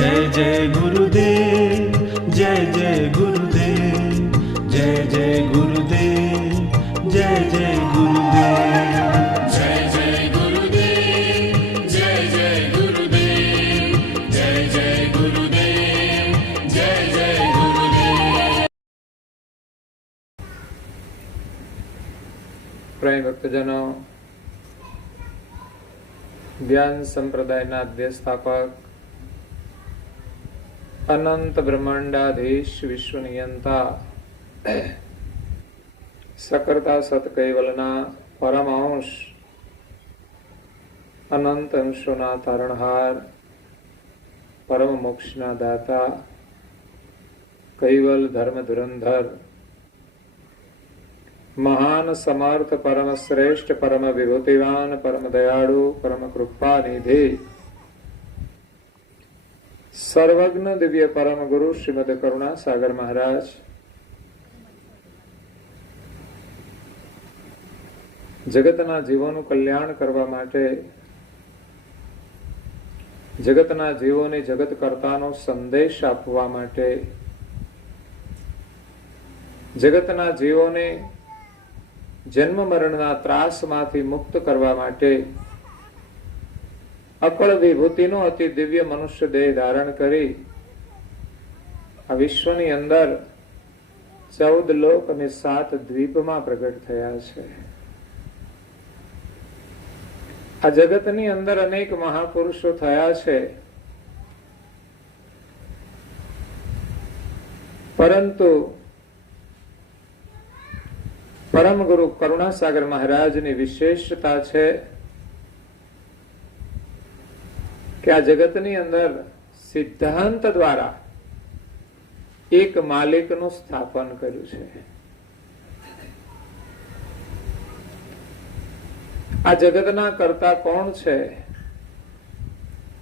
जय जय गुरुदेव, जय जय गुरुदेव, जय जय गुरुदेव, जय जय गुरुदेव, जय जय गुरुदेव, जय जय गुरुदेव, जय जय गुरुदेव, जय जय गुरुदेव। પ્રેમ ભક્તજનો, ધ્યાન સંપ્રદાયના અધ્યસ્થાપક, અનંત બ્રહ્માંડાધીશ, વિશ્વનિયંતા, સકર્તા સત કૈવલના પરમહંસ, અનંત અંશોના તારણહાર, પરમ મોક્ષના દાતા, કૈવલ ધર્મ ધુરંધર, મહાન સમર્થ, પરમ શ્રેષ્ઠ, પરમ વિભૂતિવાન, પરમ દયાળુ, પરમ કૃપાનિધિ, સર્વજ્ઞ દિવ્ય પરમ ગુરુ શ્રીમદ કરુણા સાગર મહારાજ, જગતના જીવોનું કલ્યાણ કરવા માટે, જગતના જીવોને જગત કર્તાનો સંદેશ આપવા માટે, જગતના જીવોને જન્મ મરણના ત્રાસમાંથી મુક્ત કરવા માટે અકળ વિભૂતિનો અતિ દિવ્ય મનુષ્ય દેહ ધારણ કરી આ વિશ્વની અંદર 14 લોક અને 7 દ્વીપમાં પ્રગટ થયા છે. આ જગતની અંદર અનેક મહાપુરુષો થયા છે, પરંતુ પરમ ગુરુ કરુણાસાગર મહારાજની વિશેષતા છે કે આ જગતની અંદર સિદ્ધાંત દ્વારા એક માલિકનું સ્થાપન કર્યું છે. આ જગતના કર્તા કોણ છે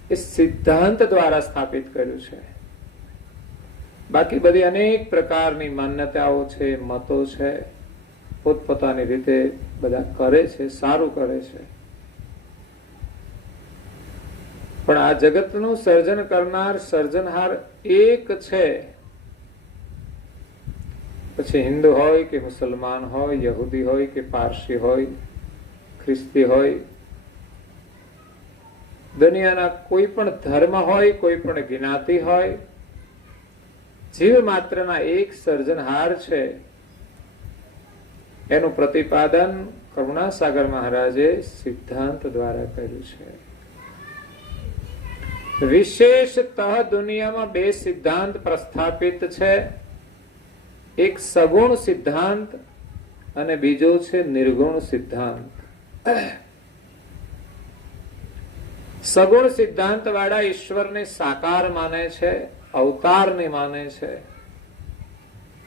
એ સિદ્ધાંત દ્વારા સ્થાપિત કર્યું છે. બાકી બધી અનેક પ્રકારની માન્યતાઓ છે, મતો છે, પોતપોતાની રીતે બધા કરે છે, સારું કરે છે, પણ આ જગતનું સર્જન કરનાર સર્જનહાર એક છે. પછી હિન્દુ હોય કે મુસલમાન હોય, યહૂદી હોય કે પારસી હોય, ખ્રિસ્તી હોય, દુનિયાના કોઈ પણ ધર્મ હોય, કોઈ પણ જ્ઞાતિ હોય, જીવ માત્રના એક સર્જનહાર છે. એનું પ્રતિપાદન કરુણાસાગર મહારાજે સિદ્ધાંત દ્વારા કર્યું છે. વિશેષતઃ દુનિયામાં 2 સિદ્ધાંત પ્રસ્થાપિત છે. એક સગુણ સિદ્ધાંત અને બીજો છે નિર્ગુણ સિદ્ધાંત. સગુણ સિદ્ધાંત વાળા ઈશ્વરને સાકાર માને છે, અવતારને માને છે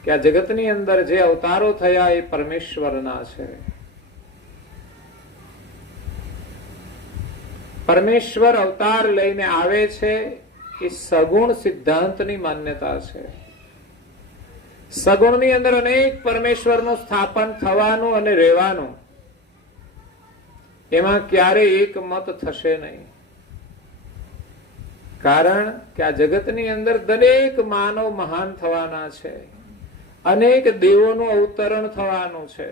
કે આ જગતની અંદર જે અવતારો થયા એ પરમેશ્વરના છે. પરમેશ્વર અવતાર લઈને આવે છે એ સગુણ સિદ્ધાંતની માન્યતા છે. સગુણની અંદર અનેક પરમેશ્વરનું સ્થાપન થવાનું અને રહેવાનું, એમાં ક્યારેય એક મત થશે નહીં. કારણ કે આ જગતની અંદર દરેક માનવ મહાન થવાના છે, અનેક દેવોનું અવતરણ થવાનું છે.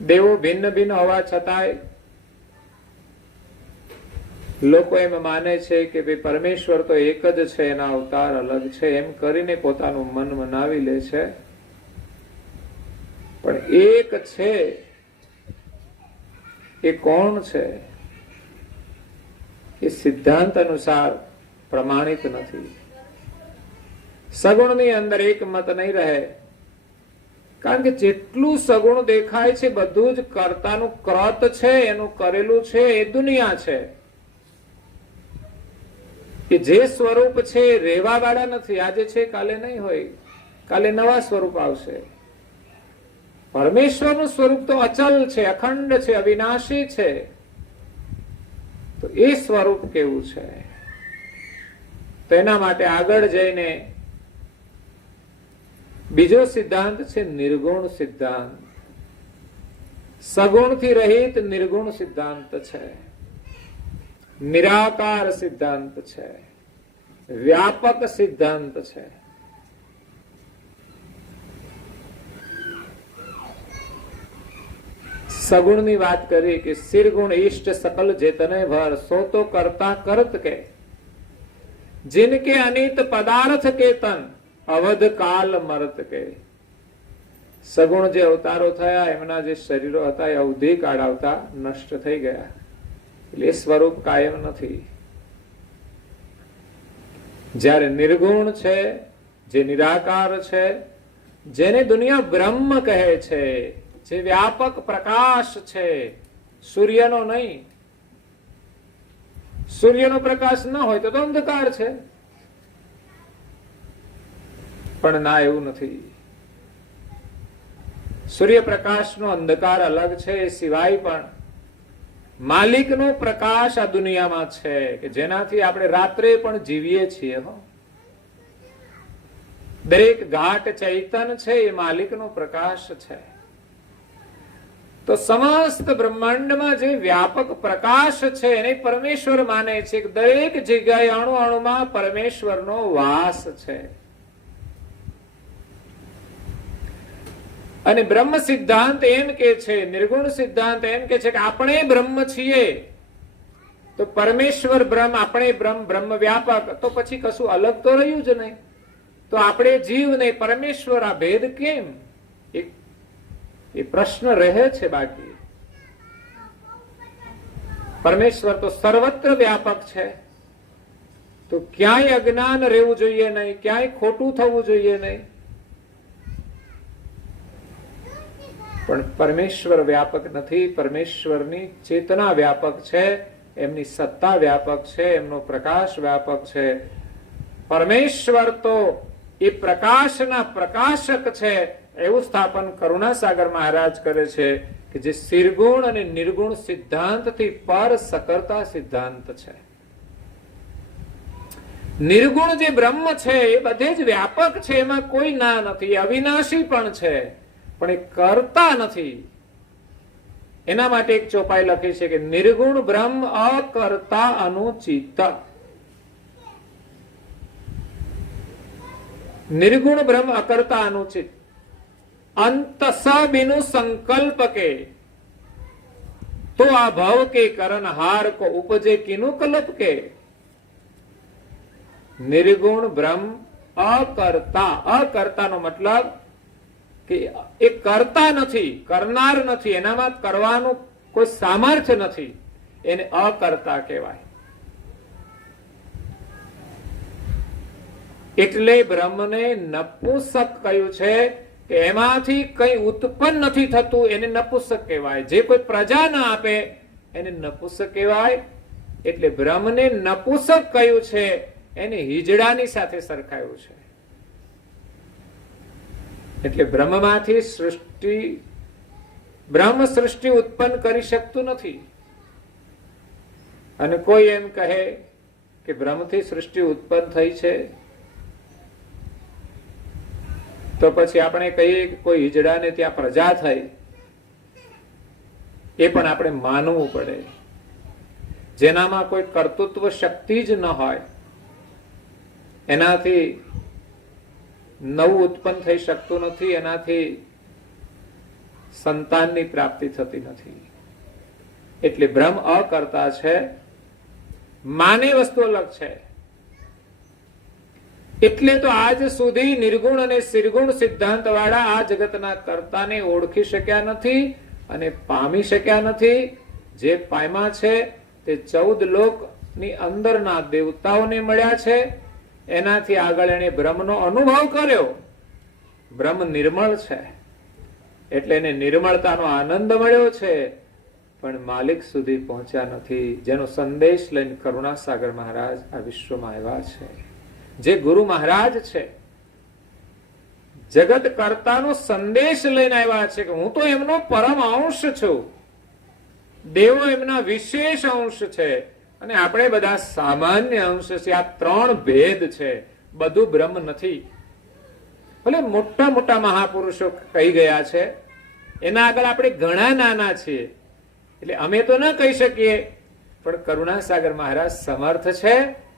દેવો ભિન્ન ભિન્ન હોવા છતાંય લોકો એમ માને છે કે ભાઈ પરમેશ્વર તો એક જ છે, એના અવતાર અલગ છે, એમ કરીને પોતાનું મન મનાવી લે છે. પણ એક છે એ કોણ છે એ સિદ્ધાંત અનુસાર પ્રમાણિત નથી. સગુણની અંદર એક મત નહીં રહે, કારણ કે જેટલું સગુણ દેખાય છે બધું જ કર્તાનું કૃત છે, એનું કરેલું છે. એ દુનિયા છે કે જે સ્વરૂપ છે રેવા વાળા નથી. આજે છે કાલે નહીં હોય, કાલે નવા સ્વરૂપ આવશે. પરમેશ્વરનું સ્વરૂપ તો અચલ છે, અખંડ છે, અવિનાશી છે. તો એ સ્વરૂપ કેવું છે? તો એના માટે આગળ જઈને બીજો સિદ્ધાંત છે નિર્ગુણ સિદ્ધાંત. સગુણથી રહિત નિર્ગુણ સિદ્ધાંત છે, નિરાકાર સિદ્ધાંત છે. વ્યાપક સિદ્ધાંત છે. સગુણની વાત કરી કે સિરગુણ ઈષ્ટ સકલ જેતને ભર, સો તો કરતા કરત કે, जिनके अनित पदार्थ के तन अवध काल मरत के. સગુણ જે અવતારો થયા એમના જે શરીરો હતા એ અવધિ કાળ આવતા નષ્ટ થઈ ગયા. એટલે એ સ્વરૂપ કાયમ નથી. જ્યારે નિર્ગુણ છે, જે નિરાકાર છે, જેને દુનિયા બ્રહ્મ કહે છે, જે વ્યાપક પ્રકાશ છે, સૂર્યનો નહીં. સૂર્યનો પ્રકાશ ન હોય તો અંધકાર છે, પણ ના, એવું નથી. સૂર્યપ્રકાશનો અંધકાર અલગ છે, એ સિવાય પણ માલિકનો પ્રકાશ આ દુનિયામાં છે કે જેનાથી આપણે રાત્રે પણ જીવીએ છીએ. દરેક ઘાટ ચૈતન છે એ માલિકનો પ્રકાશ છે. તો સમસ્ત બ્રહ્માંડમાં જે વ્યાપક પ્રકાશ છે એને પરમેશ્વર માને છે. દરેક જગ્યાએ અણુ અણુમાં પરમેશ્વરનો વાસ છે. અને બ્રહ્મ સિદ્ધાંત એમ કે છે, નિર્ગુણ સિદ્ધાંત એમ કે છે કે આપણે બ્રહ્મ છીએ તો પરમેશ્વર બ્રહ્મ, આપણે બ્રહ્મ, બ્રહ્મ વ્યાપક, તો પછી કશું અલગ તો રહ્યું જ નહીં. તો આપણે જીવ નહીં, પરમેશ્વર, આ ભેદ કેમ? એ પ્રશ્ન રહે છે. બાકી પરમેશ્વર તો સર્વત્ર વ્યાપક છે, તો ક્યાંય અજ્ઞાન રહેવું જોઈએ નહીં, ક્યાંય ખોટું થવું જોઈએ નહીં. પણ પરમેશ્વર વ્યાપક નથી. પરમેશ્વરની ચેતના વ્યાપક છે, એમની સત્તા વ્યાપક છે, એમનો પ્રકાશ વ્યાપક છે. પરમેશ્વર તો એ પ્રકાશના પ્રકાશક છે એવું સ્થાપન કરુણાસાગર મહારાજ કરે છે કે જે સિરગુણ અને નિર્ગુણ સિદ્ધાંતથી પર સકરતા સિદ્ધાંત છે. નિર્ગુણ જે બ્રહ્મ છે એ બધે જ વ્યાપક છે, એમાં કોઈ ના નથી. અવિનાશી પણ છે, પણ એ કરતા નથી. એના માટે એક ચોપાઈ લખી છે કે નિર્ગુણ બ્રહ્મ અકર્તા અનુચિત. નિર્ગુણ બ્રહ્મ અકર્તા અનુચિત. अंत स बिनु संकल्प के तो आ भव के करण हार को उपजे किनु कल्प के. निर्गुण ब्रह्म अकर्ता. अकर्ता નો મતલબ કે એ કરતા નથી, કરનાર નથી, એનામાં કરવાનું કોઈ સામર્થ્ય નથી, એને અકર્તા કહેવાય. એટલે બ્રહ્મને નપુંસક કહ્યું છે કે એમાંથી કઈ ઉત્પન્ન નથી થતું, એને નપુંસક કહેવાય. જે કોઈ પ્રજા ન આપે એને નપુંસક કહેવાય. એટલે બ્રહ્મને નપુંસક કહ્યું છે, એને હિજડાની સાથે સરખાયું છે. એટલે બ્રહ્મમાંથી બ્રહ્મ સૃષ્ટિ ઉત્પન્ન કરી શકતું નથી. અને કોઈ એમ કહે કે બ્રહ્મથી સૃષ્ટિ ઉત્પન્ન થઈ છે, તો પછી આપણે કહીએ કે કોઈ હિજડાને ત્યાં પ્રજા થઈ, એ પણ આપણે માનવું પડે. જેનામાં કોઈ કર્તૃત્વ શક્તિ જ ન હોય, એનાથી નવું ઉત્પન્ન થઈ શકતું નથી, એનાથી સંતાનની પ્રાપ્તિ થતી નથી. એટલે બ્રહ્મ અકર્તા છે, માની વસ્તુ અલગ છે. એટલે તો આજ સુધી નિર્ગુણ અને સિરગુણ સિદ્ધાંત વાળા આ જગતના કર્તાને ઓળખી શક્યા નથી અને પામી શક્યા નથી. જે પામ્યા છે તે 14 લોકની અંદરના દેવતાઓને મળ્યા છે. એનાથી આગળ એને બ્રહ્મનો અનુભવ કર્યો. બ્રહ્મ નિર્મળ છે એટલે એને નિર્મળતાનો આનંદ મળ્યો છે, પણ માલિક સુધી પહોંચ્યા નથી. જેનો સંદેશ લઈને કરુણાસાગર મહારાજ આ વિશ્વમાં આવ્યા છે. જે ગુરુ મહારાજ છે, જગત કર્તાનો સંદેશ લઈને આવ્યા છે કે હું તો એમનો પરમ અંશ છું, દેવો એમના વિશેષ અંશ છે અને આપણે બધા સામાન્ય અંશ છે. આ 3 ભેદ છે, બધું બ્રહ્મ નથી. ભલે મોટા મોટા મહાપુરુષો કહી ગયા છે, એના આગળ આપણે ઘણા નાના છીએ, એટલે અમે તો ન કહી શકીએ, પણ કરુણાસાગર મહારાજ સમર્થ છે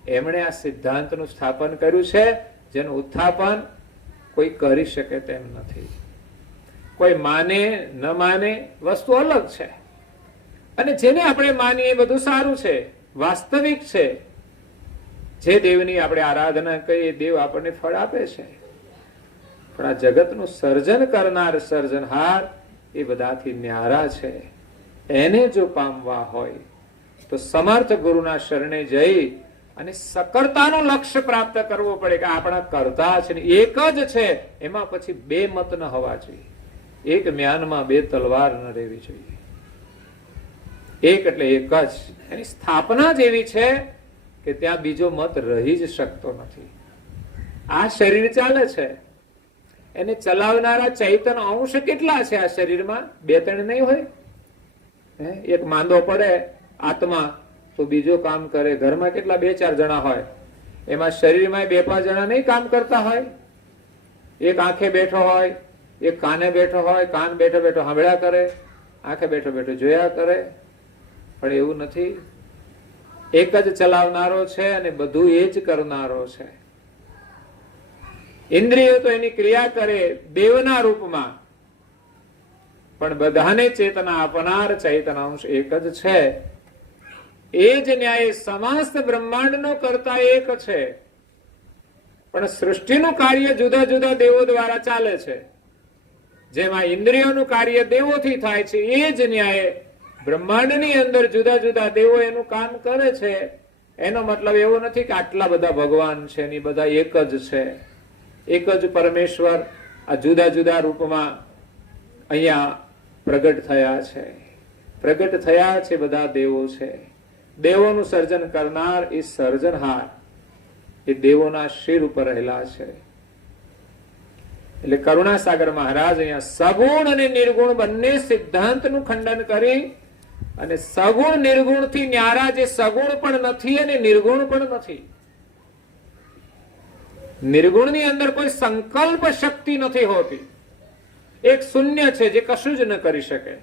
એમણે આ સિદ્ધાંતનું સ્થાપન કર્યું છે, જેનું ઉત્થાપન કોઈ કરી શકે તેમ નથી. કોઈ માને ન માને વસ્તુ અલગ છે, અને જેને આપણે માનીએ એ બધું સારું છે, વાસ્તવિક છે. જે દેવની આપણે આરાધના કરીએ દેવ આપણને ફળ આપે છે. પણ આ જગતનું સર્જન કરનાર સર્જનહાર એ બધાથી ન્યારા છે. એને જો પામવા હોય તો સમર્થ ગુરુના શરણે જઈ અને સકર્તાનું લક્ષ્ય પ્રાપ્ત કરવું પડે કે આપણા કરતા છે ને એક જ છે. એમાં પછી બે મત ન હોવા જોઈએ. એક મ્યાનમાં બે તલવાર ન રહેવી જોઈએ. એક એટલે એક જ. એની સ્થાપના જ એવી છે કે ત્યાં બીજો મત રહી જ શકતો નથી. આ શરીર ચાલે છે, એને ચલાવનારા ચૈતન અંશ કેટલા છે આ શરીરમાં? બે ત્રણ નહીં હોય? એક માંદો પડે આત્મા તો બીજો કામ કરે. ઘરમાં કેટલા? બે ચાર જણા હોય. એમાં શરીરમાં બે પાંચ જણા નહીં કામ કરતા હોય. એક આંખે બેઠો હોય, એક કાને બેઠો હોય. કાન બેઠો બેઠો સાંભળ્યા કરે, આંખે બેઠો બેઠો જોયા કરે. પણ એવું નથી. એક જ ચલાવનારો છે અને બધું એ જ કરનારો છે. ઇન્દ્રિયો તો એની ક્રિયા કરે દેવના રૂપમાં, પણ બધાને ચેતના આપનાર ચૈતનાંશ એક જ છે. એ જ ન્યાય સમસ્ત બ્રહ્માંડનો કરતા એક છે. પણ સૃષ્ટિનું કાર્ય જુદા જુદા દેવો દ્વારા ચાલે છે. જેમાં ઇન્દ્રિયોનું કાર્ય દેવોથી થાય છે, એ જ ન્યાય બ્રહ્માંડની અંદર જુદા જુદા દેવો એનું કામ કરે છે. એનો મતલબ એવો નથી કે આટલા બધા ભગવાન છે, એની બધા એક જ છે. એક જ પરમેશ્વર આ જુદા જુદા રૂપમાં અહીંયા પ્રગટ થયા છે. પ્રગટ થયા છે બધા દેવો છે. દેવોનું સર્જન કરનાર એ સર્જનહાર એ દેવોના શિર ઉપર રહેલા છે. એટલે કરુણાસાગર મહારાજ અહીંયા સગુણ અને નિર્ગુણ બંને સિદ્ધાંતનું ખંડન કરી અને સગુણ નિર્ગુણ થી ન્યારા જે સગુણ પણ નથી અને નિર્ગુણ પણ નથી. નિર્ગુણની અંદર કોઈ સંકલ્પ શક્તિ નથી હોતી. એક શૂન્ય છે જે કશું જ ન કરી શકે.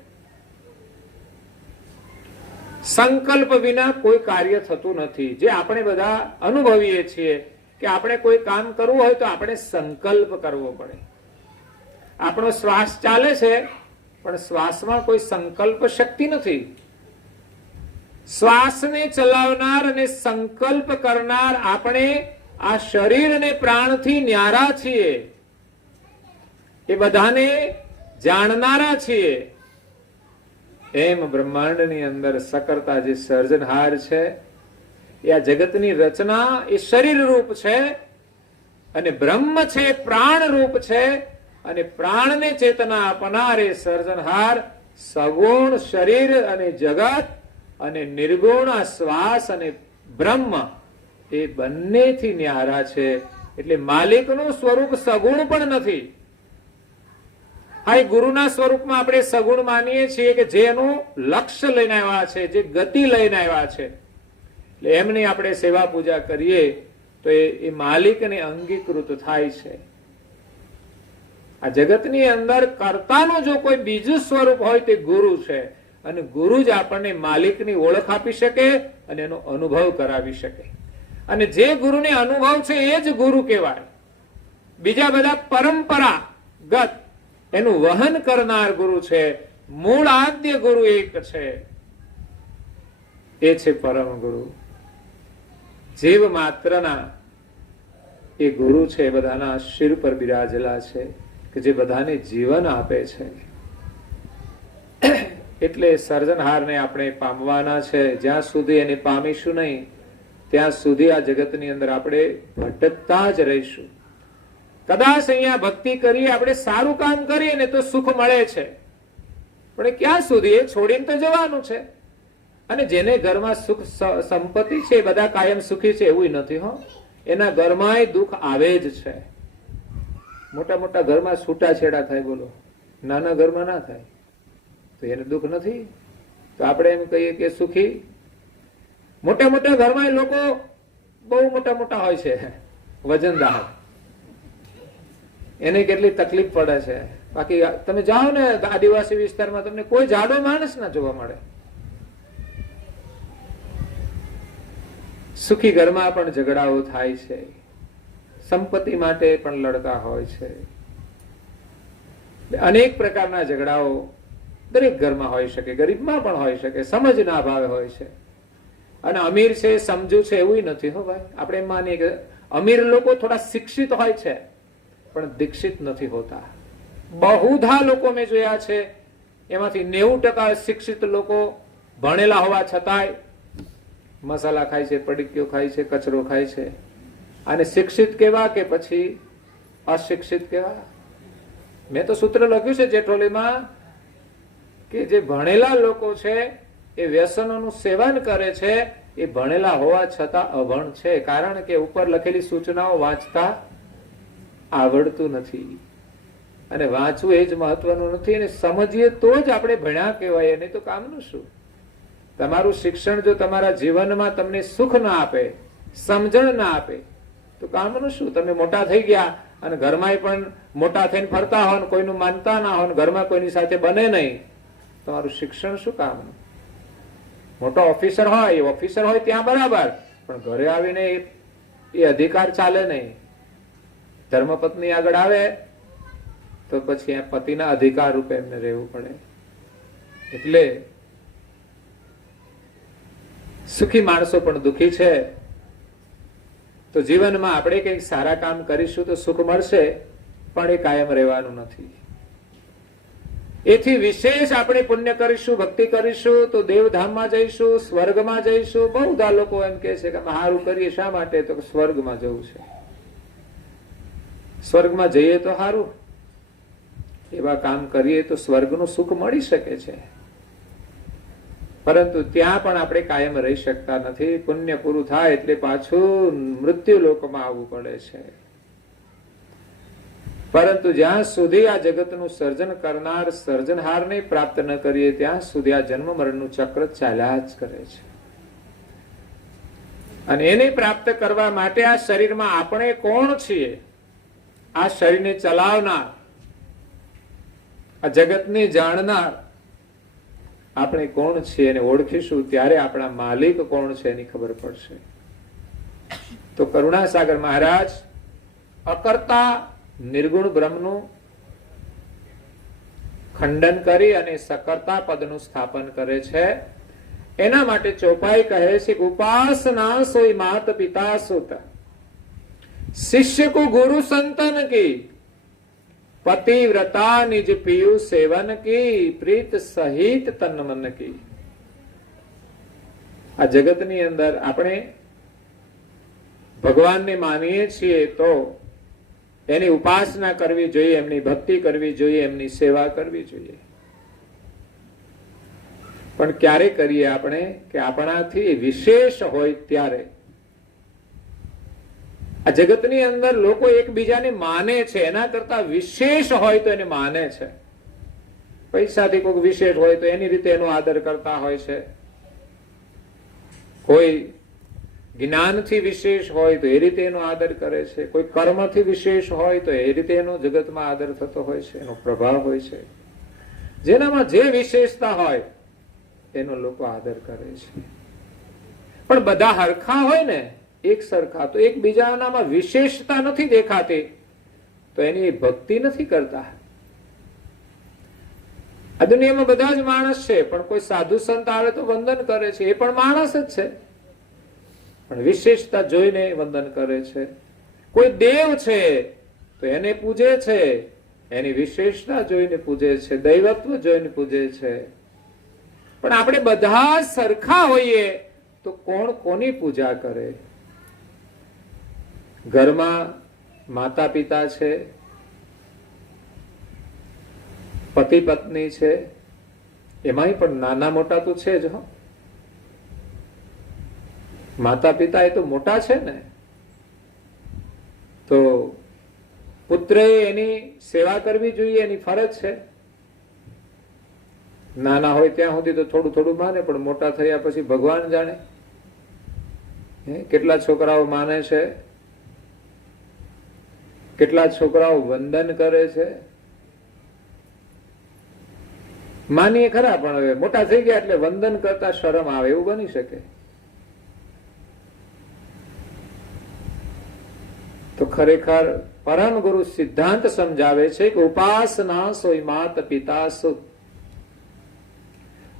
સંકલ્પ વિના કોઈ કાર્ય થતું નથી. જે આપણે બધા અનુભવીએ છીએ કે આપણે કોઈ કામ કરવું હોય તો આપણે સંકલ્પ કરવો પડે. આપણો શ્વાસ ચાલે છે પણ શ્વાસમાં કોઈ સંકલ્પ શક્તિ નથી. શ્વાસને ચલાવનાર અને સંકલ્પ કરનાર આપણે આ શરીર અને પ્રાણથી ન્યારા છીએ. એ બધાને જાણનારા છીએ. એમ બ્રહ્માંડની અંદર સકર્તા જે સર્જનહાર છે એ આ જગતની રચના એ શરીર રૂપ છે અને બ્રહ્મ છે પ્રાણ રૂપ છે. અને પ્રાણને ચેતના આપનાર એ સર્જનહાર સગુણ શરીર અને જગત અને નિર્ગુણ શ્વાસ અને બ્રહ્મ એ બંનેથી ન્યારા છે. એટલે માલિકનું સ્વરૂપ સગુણ પણ નથી. હા, ગુરુના સ્વરૂપમાં આપણે સગુણ માનીએ છીએ કે જેનું લક્ષ્ય લઈને આવ્યા છે, જે ગતિ લઈને આવ્યા છે. એટલે એમની આપણે સેવા પૂજા કરીએ તો એ માલિકને અંગીકૃત થાય છે. આ જગતની અંદર કર્તાનું જો કોઈ બીજું સ્વરૂપ હોય તે ગુરુ છે. અને ગુરુ જ આપણને માલિકની ઓળખ આપી શકે અને એનો અનુભવ કરાવી શકે. અને જે ગુરુને અનુભવ છે એ જ ગુરુ કહેવાય. બીજા બધા પરંપરાગત એનું વહન કરનાર ગુરુ છે. મૂળ આદ્ય ગુરુ એક છે, એ છે પરમ ગુરુ. જીવ માત્રના એ ગુરુ છે, બધાના શિર પર બિરાજેલા છે કે જે બધાને જીવન આપે છે. એટલે સર્જનહારને આપણે પામવાના છે. જ્યાં સુધી એને પામીશું નહીં ત્યાં સુધી આ જગતની અંદર આપણે ભટકતા જ રહીશું. કદાચ અહીંયા ભક્તિ કરીએ, આપણે સારું કામ કરીએ ને તો સુખ મળે છે, પણ ક્યાં સુધી? એ છોડીને તો જવાનું છે. અને જેને ઘરમાં સુખ સંપત્તિ છે એ બધા કાયમ સુખી છે એવું નથી. હો, એના ઘરમાં દુઃખ આવે જ છે. મોટા મોટા ઘરમાં છૂટાછેડા થાય, બોલો, નાના ઘરમાં ના થાય તો એને દુઃખ નથી. તો આપણે એમ કહીએ કે સુખી. મોટા મોટા ઘરમાં લોકો બહુ મોટા મોટા હોય છે, વજનદાર, એને કેટલી તકલીફ પડે છે. બાકી તમે જાઓ ને આદિવાસી વિસ્તારમાં, તમને કોઈ જાડો માણસ ના જોવા મળે. સુખી ઘરમાં પણ ઝઘડાઓ થાય છે, સંપત્તિ માટે પણ લડતા હોય છે. અનેક પ્રકારના ઝઘડાઓ દરેક ઘરમાં હોઈ શકે, ગરીબમાં પણ હોઈ શકે, સમજના અભાવે હોય છે. અને અમીર છે સમજુ છે એવું નથી. હો ભાઈ, આપણે એમ માનીએ કે અમીર લોકો થોડા શિક્ષિત હોય છે પણ દીક્ષિત નથી હોતા. બહુધા લોકો મેં જોયા છે, એમાંથી 90% શિક્ષિત લોકો ભણેલા હોવા છતાંય મસાલા ખાય છે, પડીકીઓ ખાય છે, કચરો ખાય છે. અને શિક્ષિત કેવા કે પછી અશિક્ષિત કેવા? મેં તો સૂત્ર લખ્યું છે જેઠોલીમાં કે જે ભણેલા લોકો છે એ વ્યસનોનું સેવન કરે છે, એ ભણેલા હોવા છતાં અભણ છે. કારણ કે ઉપર લખેલી સૂચનાઓ વાંચતા આવડતું નથી. અને વાંચવું એ જ મહત્વનું નથી. અને સમજીએ તો જ આપણે ભણ્યા કહેવાય, નહીં તો કામનું શું? તમારું શિક્ષણ જો તમારા જીવનમાં તમને સુખ ના આપે, સમજણ ના આપે, તો કામનું શું? તમે મોટા થઈ ગયા અને ઘરમાં પણ મોટા થઈને ફરતા હો, કોઈનું માનતા ના હો, ઘરમાં કોઈની સાથે બને નહીં, તમારું શિક્ષણ શું કામનું? મોટો ઓફિસર હોય ત્યાં બરાબર, પણ ઘરે આવીને એ અધિકાર ચાલે નહીં. ધર્મપત્ની આગળ આવે તો પછી આ પતિના અધિકાર રૂપે એમને રહેવું પડે. એટલે સુખી માણસો પણ દુઃખી છે. તો જીવનમાં આપણે કંઈક સારા કામ કરીશું તો સુખ મળશે, પણ એ કાયમ રહેવાનું નથી. એથી વિશેષ આપણે પુણ્ય કરીશું, ભક્તિ કરીશું તો દેવધામમાં જઈશું, સ્વર્ગમાં જઈશું. બહુ બધા લોકો એમ કે છે કે સારું કરીએ શા માટે? તો સ્વર્ગમાં જવું છે. સ્વર્ગમાં જઈએ તો સારું, એવા કામ કરીએ તો સ્વર્ગનું સુખ મળી શકે છે. પરંતુ ત્યાં પણ આપણે કાયમ રહી શકતા નથી. પુણ્ય પૂરું થાય એટલે પાછું મૃત્યુ લોકમાં આવવું પડે છે. પરંતુ જ્યાં સુધી આ જગતનું સર્જન કરનાર સર્જનહારને પ્રાપ્ત ન કરીએ ત્યાં સુધી આ જન્મ મરણનું ચક્ર ચાલ્યા જ કરે છે. અને એને પ્રાપ્ત કરવા માટે આ શરીરમાં આપણે કોણ છીએ, આ શરીરને ચલાવનાર, આ જગતને જાણનાર આપણે કોણ છીએ એને ઓળખીશું ત્યારે આપણા માલિક કોણ છે એની ખબર પડશે. તો કરુણાસાગર મહારાજ અકર્તા નિર્ગુણ બ્રહ્મનું ખંડન કરી અને સકર્તા પદનું સ્થાપન કરે છે. એના માટે ચોપાઈ કહે છે કે ઉપાસના સોઈ માત પિતા સુત, શિષ્ય કો ગુરુ સંતન કી, પતિવ્રતા નિજ પીયુ સેવન કી, પ્રીત સહિત તન મન કી. આ જગતની અંદર આપણે ભગવાનને માનીએ છીએ તો એની ઉપાસના કરવી જોઈએ, એમની ભક્તિ કરવી જોઈએ, એમની સેવા કરવી જોઈએ. પણ ક્યારે કરીએ આપણે? કે આપણાથી વિશેષ હોય ત્યારે. આ જગતની અંદર લોકો એકબીજાને માને છે, એના કરતા વિશેષ હોય તો એને માને છે. પૈસાથી કોઈ વિશેષ હોય તો એની રીતે એનો આદર કરતા હોય છે. કોઈ જ્ઞાનથી વિશેષ હોય તો એ રીતે એનો આદર કરે છે. કોઈ કર્મથી વિશેષ હોય તો એ રીતે એનો જગતમાં આદર થતો હોય છે, એનો પ્રભાવ હોય છે. જેનામાં જે વિશેષતા હોય એનો લોકો આદર કરે છે. પણ બધા હરખા હોય ને, એક સરખા, તો એકબીજાનામાં વિશેષતા નથી દેખાતી, તો એની ભક્તિ નથી કરતા. આ દુનિયામાં બધા જ માણસ છે, પણ કોઈ સાધુ સંત આવે તો વંદન કરે છે, એ પણ માણસ જ છે, પણ વિશેષતા જોઈને વંદન કરે છે. કોઈ દેવ છે તો એને પૂજે છે, એની વિશેષતા જોઈને પૂજે છે, દૈવત્વ જોઈને પૂજે છે. પણ આપણે બધા સરખા હોઈએ તો કોણ કોની પૂજા કરે? ઘરમાં માતા પિતા છે, પતિ પત્ની છે, એમાંય પણ નાના મોટા તો છે જ. માતા પિતા એ તો મોટા છે ને, તો પુત્રએ એની સેવા કરવી જોઈએ, એની ફરજ છે. નાના હોય ત્યાં સુધી તો થોડું થોડું માને, પણ મોટા થયા પછી ભગવાન જાણે. કેટલા છોકરાઓ માને છે, કેટલા છોકરાઓ વંદન કરે છે. માનીએ ખરા, પણ હવે મોટા થઈ ગયા એટલે વંદન કરતા શરમ આવે એવું બની શકે. ખરેખર પરમ ગુરુ સિદ્ધાંત સમજાવે છે કે ઉપાસના સોય માત પિતા સુત.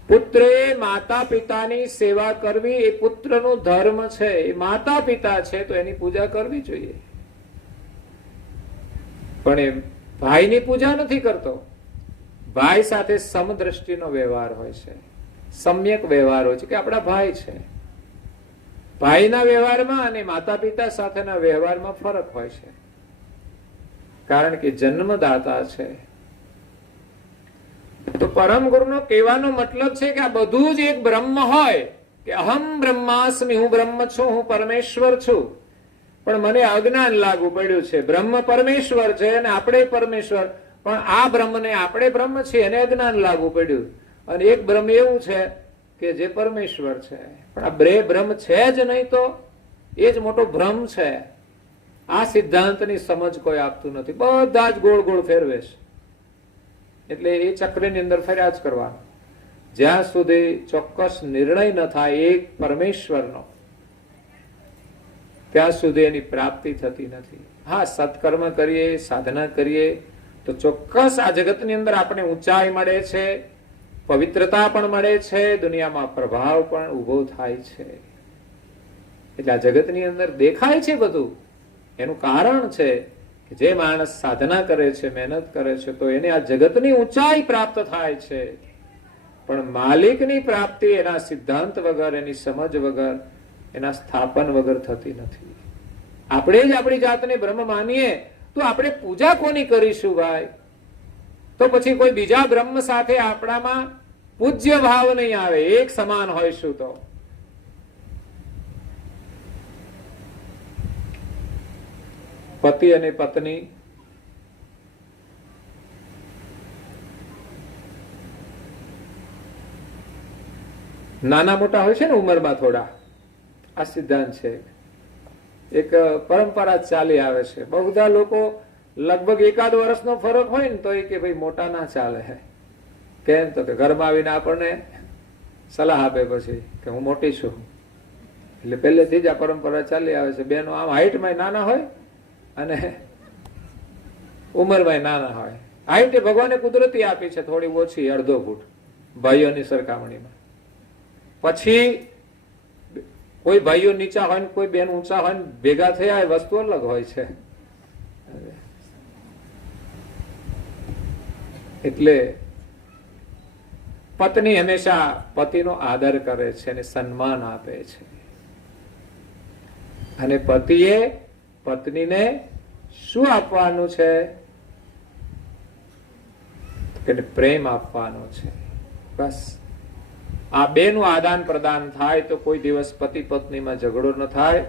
પુત્રે માતા પિતાની સેવા કરવી એ પુત્રનો ધર્મ છે. એ માતા પિતા છે તો એની પૂજા કરવી જોઈએ. પણ એ ભાઈની પૂજા નથી કરતો. ભાઈ સાથે સમદ્રષ્ટિનો વ્યવહાર હોય છે, સમ્યક વ્યવહાર હોય છે કે આપણા ભાઈ છે. ભાઈના વ્યવહારમાં અને માતા પિતા સાથેના વ્યવહારમાં ફરક હોય છે, કારણ કે જન્મદાતા છે. તો પરમ ગુરુનો કહેવાનો મતલબ છે કે આ બધું જ એક બ્રહ્મ હોય, કે અહમ બ્રહ્માસ્મિ, હું બ્રહ્મ છું, હું પરમેશ્વર છું. પણ મને અજ્ઞાન લાગુ પડ્યું છે. બ્રહ્મ પરમેશ્વર છે અને આપણે પરમેશ્વર, પણ આ બ્રહ્મને આપણે બ્રહ્મ છીએ એને અજ્ઞાન લાગુ પડ્યું. અને એક બ્રહ્મ એવું છે કે જે પરમેશ્વર છે, પણ આ બે બ્રહ્મ છે જ નહીં તો એ જ મોટો ભ્રમ છે. આ સિદ્ધાંતની સમજ કોઈ આપતું નથી. બધા જ ગોળ ગોળ ફેરવે છે. એટલે એ ચક્રની અંદર ફર્યા જ કરવાનું. જ્યાં સુધી ચોક્કસ નિર્ણય ન થાય એક પરમેશ્વરનો, ત્યાં સુધી એની પ્રાપ્તિ થતી નથી. હા, સત્કર્મ કરીએ, સાધના કરીએ તો ચોક્કસ આ જગતની અંદર આપણે ઊંચાઈ મળે છે, પવિત્રતા પણ મળે છે, દુનિયામાં પ્રભાવ પણ ઉભો થાય છે. એટલે આ જગતની અંદર દેખાય છે બધું. એનું કારણ છે કે જે માણસ સાધના કરે છે, મહેનત કરે છે, તો એને આ જગતની ઊંચાઈ પ્રાપ્ત થાય છે. પણ માલિકની પ્રાપ્તિ એના સિદ્ધાંત વગર, એની સમજ વગર, એના સ્થાપન વગર થતી નથી. આપણે જ આપણી જાતને બ્રહ્મ માનીએ તો આપણે પૂજા કોની કરીશું ભાઈ? તો પછી કોઈ બીજા બ્રહ્મ સાથે આપણામાં પૂજ્ય ભાવ નહીં આવે. એક સમાન હોઈશું તો. પતિ અને પત્ની નાના મોટા હોય છે ને ઉંમરમાં થોડા. આ સિદ્ધાંત છે, એક પરંપરા ચાલી આવે છે. બહુ બધા લોકો લગભગ એકાદ વર્ષનો ફરક હોય ને તો એ કે ભાઈ મોટા ના ચાલે. કેમ? તો કે ઘરમાં આવીને આપણને સલાહ આપે પછી કે હું મોટી છું. એટલે પહેલેથી જ આ પરંપરા ચાલી આવે છે. બેનો આમ હાઈટમાં નાના હોય અને ઉંમરમાં નાના હોય. હાઈટ એ ભગવાને કુદરતી આપી છે, થોડી ઓછી, 1.5 ફૂટ ભાઈઓની સરખામણીમાં. પછી કોઈ ભાઈઓ નીચા હોય ને કોઈ બેન ઊંચા હોય ને ભેગા થયા, એ વસ્તુ અલગ હોય છે. એટલે પત્ની હંમેશા પતિનો આદર કરે છે અને સન્માન આપે છે, અને પતિએ પત્નીને શું આપવાનું છે? કે પ્રેમ આપવાનો છે. બસ આ બેનું આદાન પ્રદાન થાય તો કોઈ દિવસ પતિ પત્નીમાં ઝઘડો ન થાય,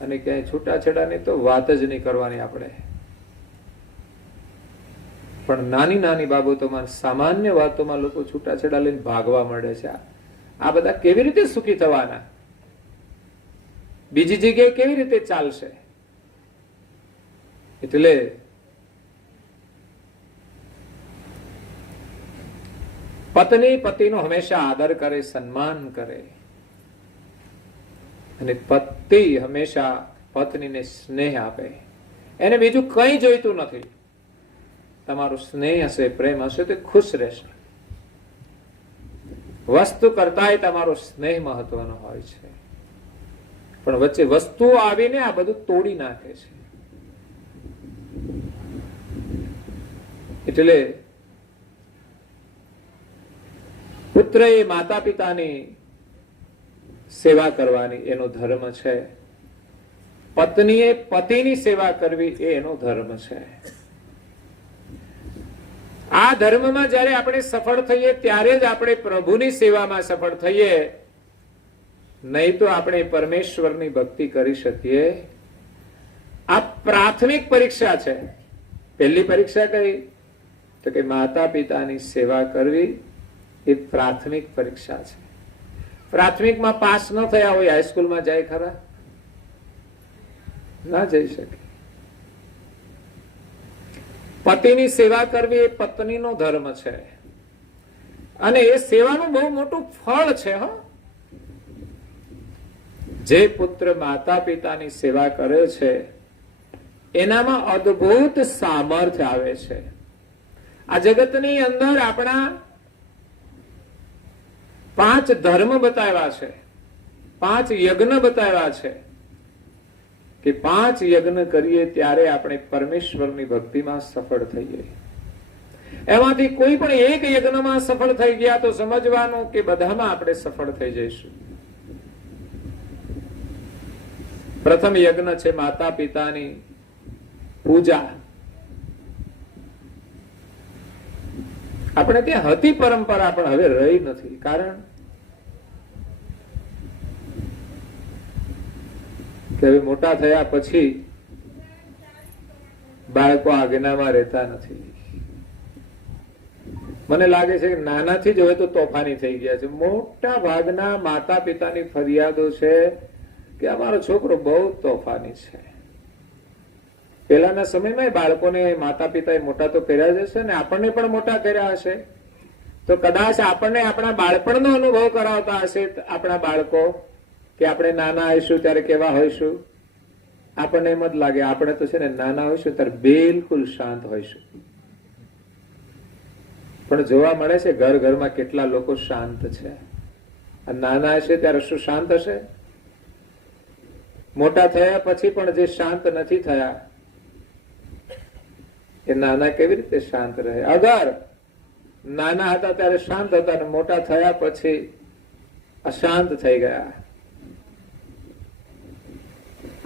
અને ક્યાંય છૂટાછેડાની તો વાત જ નહીં કરવાની આપણે. પણ નાની નાની બાબતોમાં, સામાન્ય વાતોમાં લોકો છૂટાછેડા લઈને ભાગવા મળે છે. આ બધા કેવી રીતે સુખી થવાના? બીજી જગ્યાએ કેવી રીતે ચાલશે? એટલે પત્ની પતિનો હંમેશા આદર કરે, સન્માન કરે, અને પતિ હંમેશા પત્નીને સ્નેહ આપે. એને બીજું કંઈ જોઈતું નથી. તમારો સ્નેહ હશે, પ્રેમ હશે તો ખુશ રહેશે. વસ્તુ કરતાંય તમારો સ્નેહ મહત્વનો હોય છે. પણ વચ્ચે વસ્તુઓ આવીને આ બધું તોડી નાખે છે. એટલે પુત્ર એ માતા પિતાની સેવા કરવાની એનો ધર્મ છે. પત્નીએ પતિની સેવા કરવી એ એનો ધર્મ છે. આ ધર્મમાં જયારે આપણે સફળ થઈએ ત્યારે જ આપણે પ્રભુની સેવામાં સફળ થઈએ. નહીં તો આપણે પરમેશ્વરની ભક્તિ કરી શકીએ. આ પ્રાથમિક પરીક્ષા છે. પહેલી પરીક્ષા કઈ? તો કે માતા પિતાની સેવા કરવી એ પ્રાથમિક પરીક્ષા છે. પ્રાથમિકમાં પાસ ન થયા હોય, હાઈસ્કૂલમાં જાય ખરા? ના જઈ શકે. પતિની સેવા કરવી એ પત્નીનો ધર્મ છે, અને એ સેવાનું બહુ મોટું ફળ છે. જે પુત્ર માતા પિતાની સેવા કરે છે એનામાં અદ્ભુત સામર્થ્ય આવે છે. આ જગતની અંદર આપણા 5 ધર્મ બતાવ્યા છે, 5 યજ્ઞ બતાવ્યા છે કે 5 યજ્ઞ કરીએ ત્યારે આપણે પરમેશ્વરની ભક્તિમાં સફળ થઈએ. એમાંથી કોઈ પણ એક યજ્ઞમાં સફળ થઈ ગયા તો સમજવાનું કે બધામાં આપણે સફળ થઈ જઈશું. પ્રથમ યજ્ઞ છે માતા પિતાની પૂજા. આપણે ત્યાં હતી પરંપરા, પણ હવે રહી નથી. કારણ કે હવે મોટા થયા પછી બાળકો આજ્ઞામાં રહેતા નથી. મને લાગે છે કે નાનાથી જ હવે તો તોફાની થઈ ગયા છે. મોટા ભાગના માતા પિતાની ફરિયાદો છે કે અમારો છોકરો બહુ તોફાની છે. પહેલાના સમયમાં બાળકોને માતા પિતાએ મોટા તો કર્યા જ હશે ને, આપણને પણ મોટા કર્યા હશે. તો કદાચ આપણને આપણા બાળપણનો અનુભવ કરાવતા હશે આપણા બાળકો કે આપણે નાના આવીશું ત્યારે કેવા હોઈશું. આપણને એમ જ લાગે આપણે તો છે ને નાના હોઈશું ત્યારે બિલકુલ શાંત હોઈશું. પણ જોવા મળે છે ઘર ઘરમાં કેટલા લોકો શાંત છે. નાના હશે ત્યારે શું શાંત હશે? મોટા થયા પછી પણ જે શાંત નથી થયા એ નાના કેવી રીતે શાંત રહે? અગર નાના હતા ત્યારે શાંત હતા અને મોટા થયા પછી અશાંત થઈ ગયા.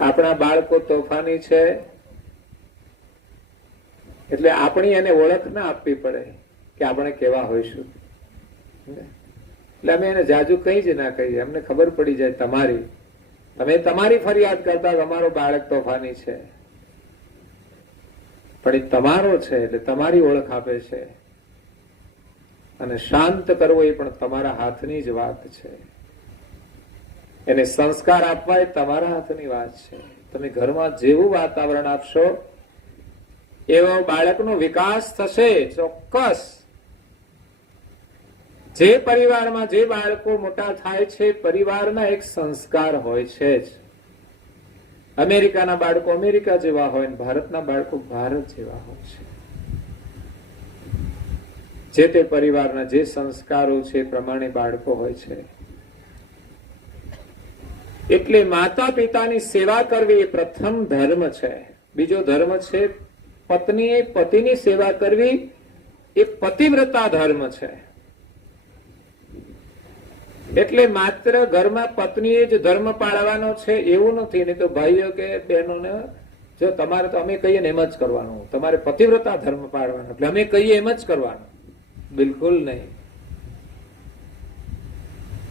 આપણા બાળકો તોફાની છે એટલે આપણી એને ઓળખ ના આપવી પડે કે આપણે કેવા હોઈશું. એટલે અમે એને જાજુ કઈ જ ના કહીએ, અમને ખબર પડી જાય તમારી. તમે તમારી ફરિયાદ કરતા તમારો બાળક તોફાની છે, પણ એ તમારો છે એટલે તમારી ઓળખ આપે છે. અને શાંત કરવો એ પણ તમારા હાથની જ વાત છે. એને સંસ્કાર આપવા એ તમારા હાથની વાત છે. તમે ઘરમાં જેવું વાતાવરણ આપશો એવો બાળકનો વિકાસ થશે ચોક્કસ. જે પરિવારમાં જે બાળકો મોટા થાય છે પરિવારના એક સંસ્કાર હોય છે જ. અમેરિકાના બાળકો અમેરિકા જેવા હોય, ભારતના બાળકો ભારત જેવા હોય છે. જે તે પરિવારના જે સંસ્કારો છે પ્રમાણે બાળકો હોય છે. એટલે માતા પિતાની સેવા કરવી એ પ્રથમ ધર્મ છે. બીજો ધર્મ છે પત્નીએ પતિની સેવા કરવી, એ પતિવ્રતા ધર્મ છે. એટલે માત્ર ઘરમાં પત્નીએ જ ધર્મ પાળવાનો છે એવું નથી. નહીં તો ભાઈઓ કે બહેનોને જો તમારે તો અમે કહીએ ને એમ જ કરવાનું, તમારે પતિવ્રતા ધર્મ પાળવાનો એટલે અમે કહીએ એમ જ કરવાનું. બિલકુલ નહીં.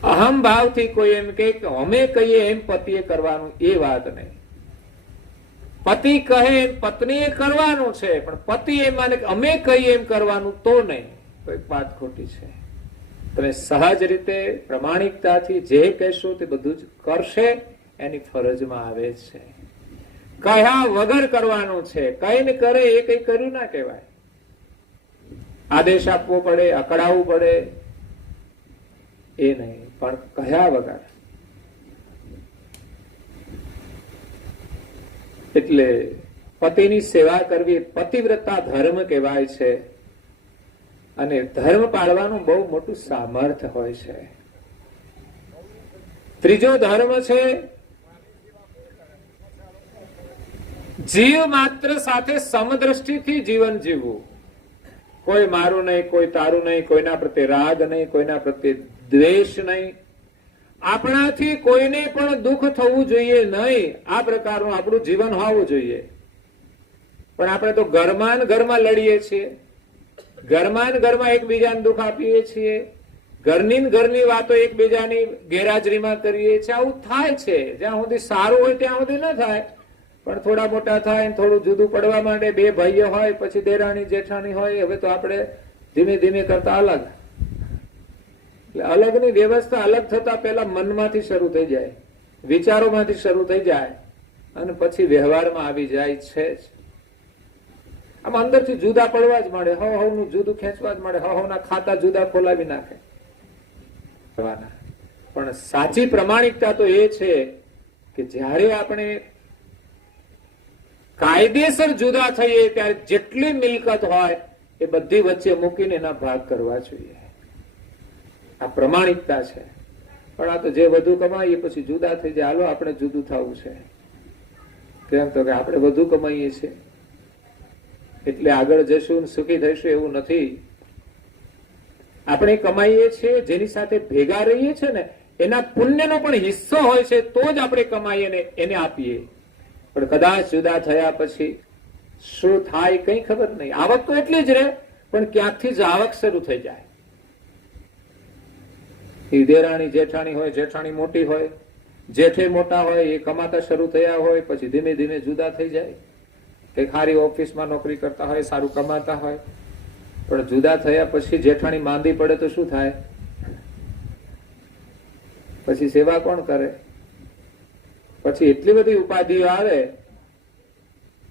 અહમ ભાવથી કોઈ એમ કે અમે કહીએ એમ પતિએ કરવાનું એ વાત નહીં. પતિ કહે એમ પત્નીએ કરવાનું છે, પણ પતિ એમ માને કે અમે કહીએ એમ કરવાનું તો નહીં, તો એક વાત ખોટી છે. તમે સહજ રીતે પ્રમાણિકતાથી જે કહેશો તે બધું જ કરશે, એની ફરજમાં આવે છે. કહ્યા વગર કરવાનું છે. કઈ ને કરે એ કઈ કર્યું ના કહેવાય. આદેશ આપવો પડે, અકળાવવું પડે એ નહીં, પણ કહ્યા વગર. એટલે પતિની સેવા કરવી પતિવ્રતા ધર્મ કહેવાય છે. અને ધર્મ પાળવાનું બહુ મોટું સામર્થ્ય હોય છે. ત્રીજો ધર્મ છે જીવ માત્ર સાથે સમદ્રષ્ટિથી જીવન જીવવું. કોઈ મારું નહીં, કોઈ તારું નહીં, કોઈના પ્રત્યે રાગ નહીં, કોઈના પ્રત્યે દ્વેષ નહીં. આપણાથી કોઈને પણ દુઃખ થવું જોઈએ નહીં, આ પ્રકારનું આપણું જીવન હોવું જોઈએ. પણ આપણે તો ઘરમાં લડીએ છીએ, ઘરમાં એકબીજાને દુઃખ આપીએ છીએ, ઘરની વાતો એકબીજાની ગેરહાજરીમાં કરીએ છીએ. આવું થાય છે. જ્યાં સુધી સારું હોય ત્યાં સુધી ન થાય, પણ થોડા મોટા થાય થોડું જુદું પડવા માંડે, બે ભાઈઓ હોય પછી દેરાણી જેઠાણી હોય, હવે તો આપણે ધીમે ધીમે કરતા અલગ. એટલે અલગની વ્યવસ્થા અલગ થતા પહેલા મનમાંથી શરૂ થઈ જાય, વિચારોમાંથી શરૂ થઈ જાય અને પછી વ્યવહારમાં આવી જાય છે જ. આમ અંદરથી જુદા પડવા જ મળે, હવનું જુદું ખેંચવા જ મળે, હવના ખાતા જુદા ખોલાવી નાખે. પણ સાચી પ્રમાણિકતા તો એ છે કે જ્યારે આપણે કાયદેસર જુદા થઈએ ત્યારે જેટલી મિલકત હોય એ બધી વચ્ચે મૂકીને એના ભાગ કરવા જોઈએ. આ પ્રમાણિકતા છે. પણ આ તો જે વધુ કમાઈએ પછી જુદા થઈ જાય, હાલો આપણે જુદું થવું છે. કેમ તો કે આપણે વધુ કમાઈએ છીએ એટલે આગળ જશું સુખી થઈશું એવું નથી. આપણે કમાઈએ છીએ જેની સાથે ભેગા રહીએ છીએ ને એના પુણ્યનો પણ હિસ્સો હોય છે તો જ આપણે કમાઈએ ને એને આપીએ. પણ કદાચ જુદા થયા પછી શું થાય કઈ ખબર નહીં. આવક તો એટલી જ રહે પણ ક્યાંકથી જ આવક શરૂ થઈ જાય. એ દેરાણી જેઠાણી હોય, જેઠાણી મોટી હોય, જેઠે મોટા હોય, એ કમાતા શરૂ થયા હોય પછી ધીમે ધીમે જુદા થઈ જાય. કે ખારી ઓફિસમાં નોકરી કરતા હોય, સારું કમાતા હોય, પણ જુદા થયા પછી જેઠાણી માંદી પડે તો શું થાય? પછી સેવા કોણ કરે? પછી એટલી બધી ઉપાધિઓ આવે.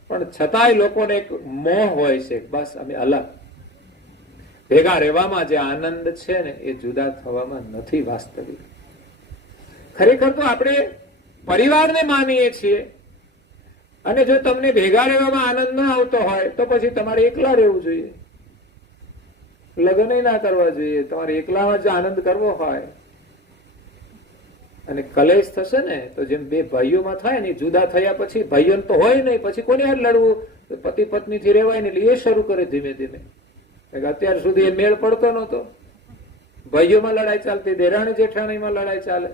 પણ છતાંય લોકોને એક મોહ હોય છે, બસ અમે અલગ. ભેગા રહેવામાં જે આનંદ છે ને એ જુદા થવામાં નથી વાસ્તવિક. ખરેખર તો આપણે પરિવારને માનીએ છીએ અને જો તમને ભેગા રહેવામાં આનંદ ન આવતો હોય તો પછી તમારે એકલા રહેવું જોઈએ. લગ્ન ના કરવા જોઈએ. તમારે એકલામાં જ આનંદ કરવો હોય અને કલેશ થશે ને તો જેમ બે ભાઈઓમાં થાય ને, જુદા થયા પછી ભાઈઓ તો હોય નહીં, પછી કોની હાથ લડવું? પતિ પત્ની થી રહેવાય ને એટલે એ શરૂ કરે ધીમે ધીમે. અત્યાર સુધી એ મેળ પડતો નતો. ભાઈઓમાં લડાઈ ચાલતી, દેરાણી જેઠાણીમાં લડાઈ ચાલે.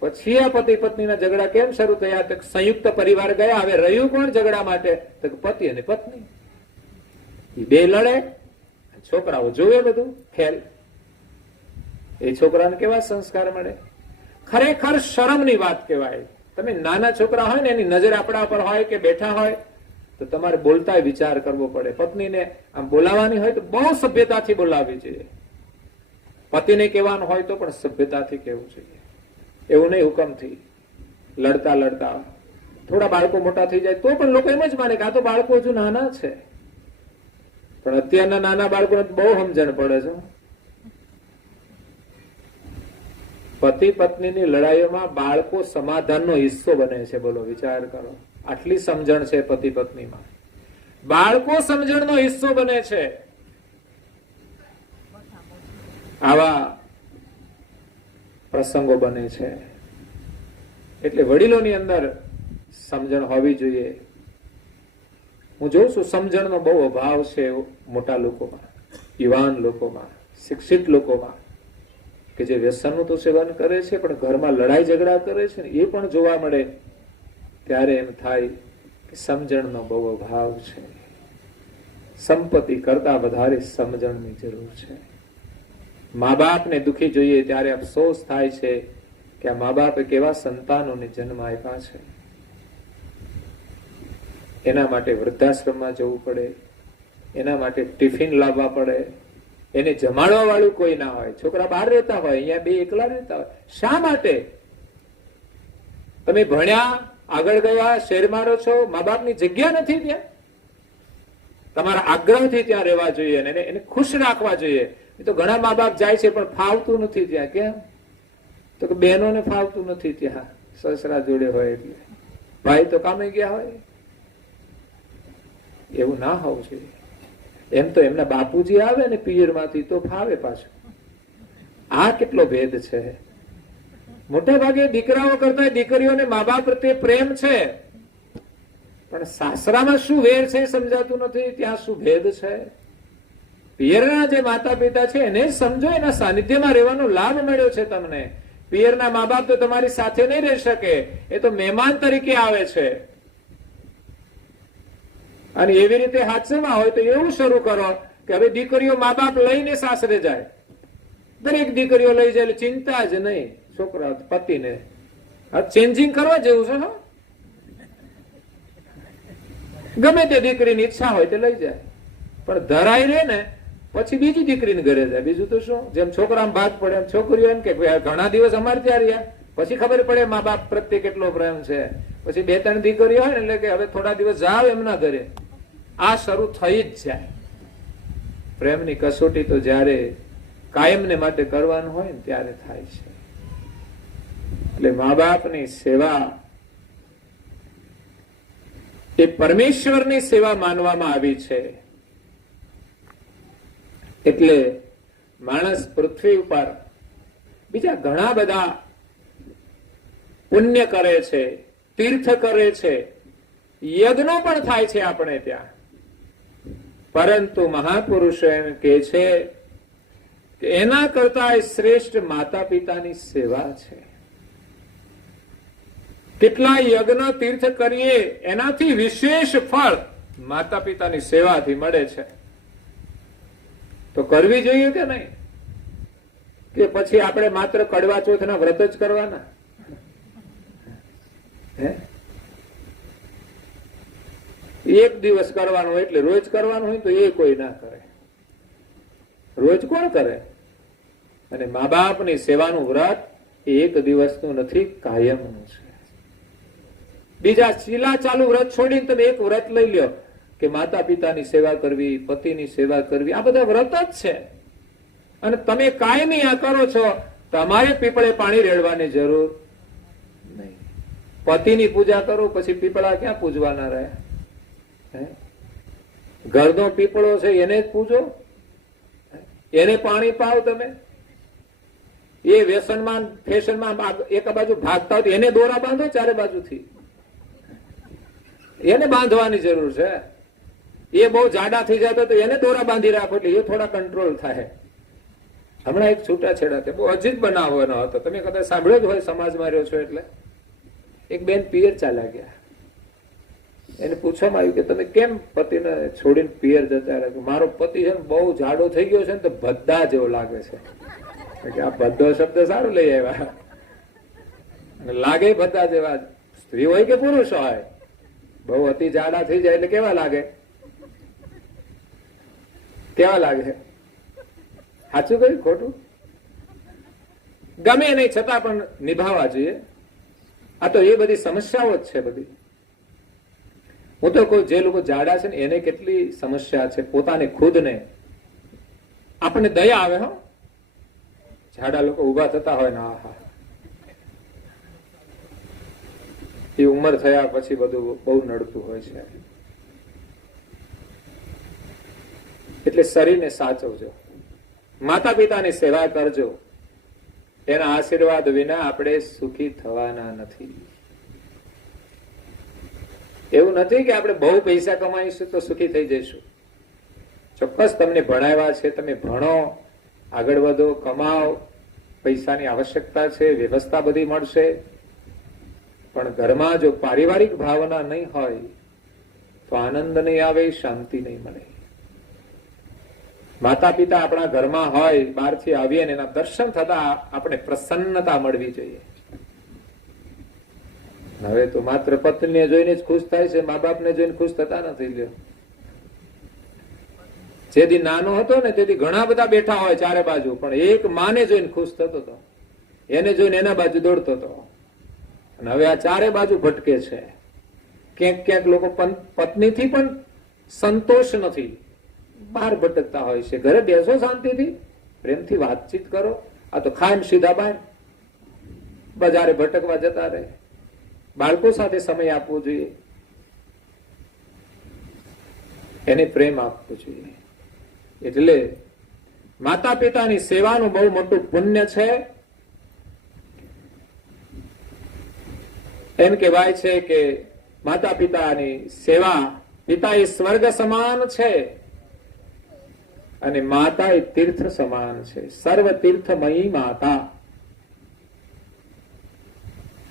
પછી આ પતિ પત્નીના ઝઘડા કેમ શરૂ થયા? તો સંયુક્ત પરિવાર ગયા. હવે રહ્યું કોણ ઝઘડા માટે? તો પતિ અને પત્ની. એ બે લડે, છોકરાઓ જોવે બધું ખેલ. એ છોકરાને કેવા સંસ્કાર મળે? ખરેખર શરમની વાત કહેવાય. તમે નાના છોકરા હોય ને એની નજર આપણા પર હોય કે બેઠા હોય તો તમારે બોલતા વિચાર કરવો પડે. પત્નીને આમ બોલાવવાની હોય તો બહુ સભ્યતાથી બોલાવવી જોઈએ. પતિને કહેવાનું હોય તો પણ સભ્યતાથી કહેવું જોઈએ. એવું નહીં હુકમથી લડતા લડતા. થોડા બાળકો મોટા થઈ જાય તો પણ લોકો એમ જ માને કે આ તો બાળકો હજુ નાના છે. પણ અત્યારના નાના બાળકોને બહુ સમજણ પડે છે. પતિ પત્નીની લડાઈઓમાં બાળકો સમાધાનનો હિસ્સો બને છે. બોલો, વિચાર કરો. આટલી સમજણ છે પતિ પત્નીમાં. બાળકો સમજણનો હિસ્સો બને છે. આવા પ્રસંગો બને છે. એટલે વડીલોની અંદર સમજણ હોવી જોઈએ. હું જોઉં છું સમજણનો બહુ અભાવ છે મોટા લોકોમાં, યુવાન લોકોમાં, શિક્ષિત લોકોમાં, કે જે વ્યસનનું તો સેવન કરે છે પણ ઘરમાં લડાઈ ઝઘડા કરે છે ને એ પણ જોવા મળે. ત્યારે એમ થાય કે સમજણનો બહુ અભાવ છે. સંપત્તિ કરતા વધારે સમજણની જરૂર છે. મા બાપને દુખી જોઈએ ત્યારે અફસોસ થાય છે કે આ મા બાપે કેવા સંતાનોને જન્મ આપ્યા છે. એના માટે વૃદ્ધાશ્રમમાં જવું પડે, એના માટે ટિફિન લાવવા પડે, એને જમાડવા વાળું કોઈ ના હોય. છોકરા બહાર રહેતા હોય, અહીંયા બે એકલા રહેતા હોય. શા માટે? તમે ભણ્યા, આગળ ગયા, શહેરમાં રહો છો, મા બાપની જગ્યા નથી ત્યાં. તમારા આગ્રહથી ત્યાં રહેવા જોઈએ અને એને ખુશ રાખવા જોઈએ. એ તો ઘણા મા બાપ જાય છે પણ ફાવતું નથી ત્યાં. કેમ? તો કે બહેનોને ફાવતું નથી ત્યાં, સસરા જોડે હોય એટલે. ભાઈ તો કામે ગયા હોય. એવું ના હોવું જોઈએ. એમ તો એમના બાપુજી આવે ને પિયરમાંથી તો ફાવે પાછું. આ કેટલો ભેદ છે. મોટે ભાગે દીકરાઓ કરતા દીકરીઓને મા બાપ પ્રત્યે પ્રેમ છે, પણ સાસરામાં શું વેર છે સમજાતું નથી. ત્યાં શું ભેદ છે? પિયરના જે માતા પિતા છે એને સમજો. એના સાનિધ્યમાં રહેવાનો લાભ મળ્યો છે તમને. પિયરના મા બાપ તો તમારી સાથે નહીં રહી શકે. એ તો મહેમાન તરીકે આવે છે. અને એવી રીતે હાથમાં હોય તો એવું શરૂ કરો કે હવે દીકરીઓ મા બાપ લઈને સાસરે જાય. દરેક દીકરીઓ લઈ જાય, ચિંતા જ નહીં. છોકરા પતિને ચેન્જિંગ કરવા જેવું છે. ગમે તે દીકરીની ઈચ્છા હોય તે લઈ જાય, પણ ધરાઈ રહે ને પછી બીજી દીકરીને ઘરે જાય. બીજું તો શું? જેમ છોકરામાં ભાગ પડે એમ છોકરીઓ એમ કે ઘણા દિવસ અમારે ત્યાં રહ્યા, પછી ખબર પડે મા બાપ પ્રત્યે કેટલો પ્રેમ છે. પછી બે ત્રણ દીકરીઓ હોય ને એટલે કે હવે થોડા દિવસ જાવ એમના ઘરે. આ શરૂ થઈ જ જાય. પ્રેમની કસોટી તો જયારે કાયમને માટે કરવાનું હોય ને ત્યારે થાય છે. એટલે મા બાપની સેવા એ પરમેશ્વરની સેવા માનવામાં આવી છે. એટલે માણસ પૃથ્વી ઉપર બીજા ઘણા બધા પુણ્ય કરે છે, તીર્થ કરે છે, યજ્ઞો પણ થાય છે આપણે ત્યાં. પરંતુ મહાપુરુષો એમ કે છે કે એના કરતા શ્રેષ્ઠ માતા પિતાની સેવા છે. કેટલા યજ્ઞ તીર્થ કરીએ એનાથી વિશેષ ફળ માતા પિતાની સેવાથી મળે છે. તો કરવી જોઈએ કે નહીં? કે પછી આપણે માત્ર કડવા ચોથના વ્રત જ કરવાના? એક દિવસ કરવાનું એટલે રોજ કરવાનું હોય તો એ કોઈ ના કરે. રોજ કોણ કરે? અને મા બાપની સેવાનું વ્રત એક દિવસનું નથી, કાયમનું છે. બીજા ચીલા ચાલુ વ્રત છોડીને તમે એક વ્રત લઈ લ્યો કે માતા પિતાની સેવા કરવી, પતિની સેવા કરવી, આ બધા વ્રત જ છે. અને તમે કાયમી આ કરો છો, તમારે પીપળે પાણી રેડવાની જરૂર નહીં. પતિની પૂજા કરો, પછી પીપળા ક્યાં પૂજવાના રહ્યા? ઘરનો પીપળો છે એને જ પૂજો, એને પાણી પાવ. તમે એ વ્યસનમાં ફેશનમાં એક બાજુ ભાગતા હોય એને દોરા બાંધો ચારે બાજુથી. એને બાંધવાની જરૂર છે. એ બહુ જાડા થઈ જતો તો એને દોરા બાંધી રાખો એટલે એ થોડા કંટ્રોલ થાય. હમણાં એક છૂટાછેડા બહુ અજીબ બનાવવાનો હતો, તમે કદાચ સાંભળ્યો જ હોય, સમાજમાં રહ્યો છો એટલે. એક બેન પિયર ચાલ્યા ગયા. એને પૂછવામાં આવ્યું કે તમે કેમ પતિને છોડીને પિયર જતા રહ્યા? મારો પતિ છે ને બહુ જાડો થઈ ગયો છે ને તો ભદ્દા જેવો લાગે છે. કે આ ભદ્દો શબ્દ સારો લઈ આવ્યા. લાગે ભદ્દા જેવા, સ્ત્રી હોય કે પુરુષ હોય, બહુ અતિ જાડા થઈ જાય એટલે કેવા લાગે? કેવા લાગે? સાચું કહ્યું ખોટું? ગમે નહીં છતાં પણ નિભાવવા જોઈએ. આ તો એ બધી સમસ્યાઓ જ છે બધી. હું તો કોઈ જે લોકો જાડા છે ને એને કેટલી સમસ્યા છે પોતાને ખુદને. આપણને દયા આવે. હો, જાડા લોકો ઉભા થતા હોય ને, આહા, એ ઉંમર થયા પછી બધું બહુ નડતું હોય છે. એટલે શરીરને સાચવજો, માતા પિતાની સેવા કરજો. એના આશીર્વાદ વિના આપણે સુખી થવાના નથી. એવું નથી કે આપણે બહુ પૈસા કમાઈશું તો સુખી થઈ જઈશું. ચોક્કસ તમને ભણાવ્યા છે, તમે ભણો, આગળ વધો, કમાઓ, પૈસાની આવશ્યકતા છે, વ્યવસ્થા બધી મળશે. પણ ઘરમાં જો પારિવારિક ભાવના નહીં હોય તો આનંદ નહીં આવે, શાંતિ નહીં મળે. માતા પિતા આપણા ઘરમાં હોય, બહારથી આવીએ ને એના દર્શન થતા આપણે પ્રસન્નતા મળવી જોઈએ. હવે તો માત્ર પત્નીને જોઈને જ ખુશ થાય છે, મા બાપને જોઈને ખુશ થતા નથી. લ્યો, જેથી નાનો હતો ને તેથી ઘણા બધા બેઠા હોય ચારે બાજુ, પણ એક માને જોઈને ખુશ થતો હતો, એને જોઈને એના બાજુ દોડતો હતો. અને હવે આ ચારે બાજુ ભટકે છે. ક્યાંક ક્યાંક લોકો પત્નીથી પણ સંતોષ નથી, બહાર ભટકતા હોય છે. ઘરે બેસો શાંતિથી, પ્રેમથી વાતચીત કરો. આ તો ખાઈને સીધા બહાર બજારે ભટકવા જતા રહે. બાળકો સાથે સમય આપવો જોઈએ, એને પ્રેમ આપવો જોઈએ. એટલે માતા પિતાની સેવાનું બહુ મોટું પુણ્ય છે. એમ કહેવાય છે કે માતા પિતાની સેવા, પિતા એ સ્વર્ગ સમાન છે અને માતા એ તીર્થ સમાન છે. સર્વ તીર્થમયી માતા.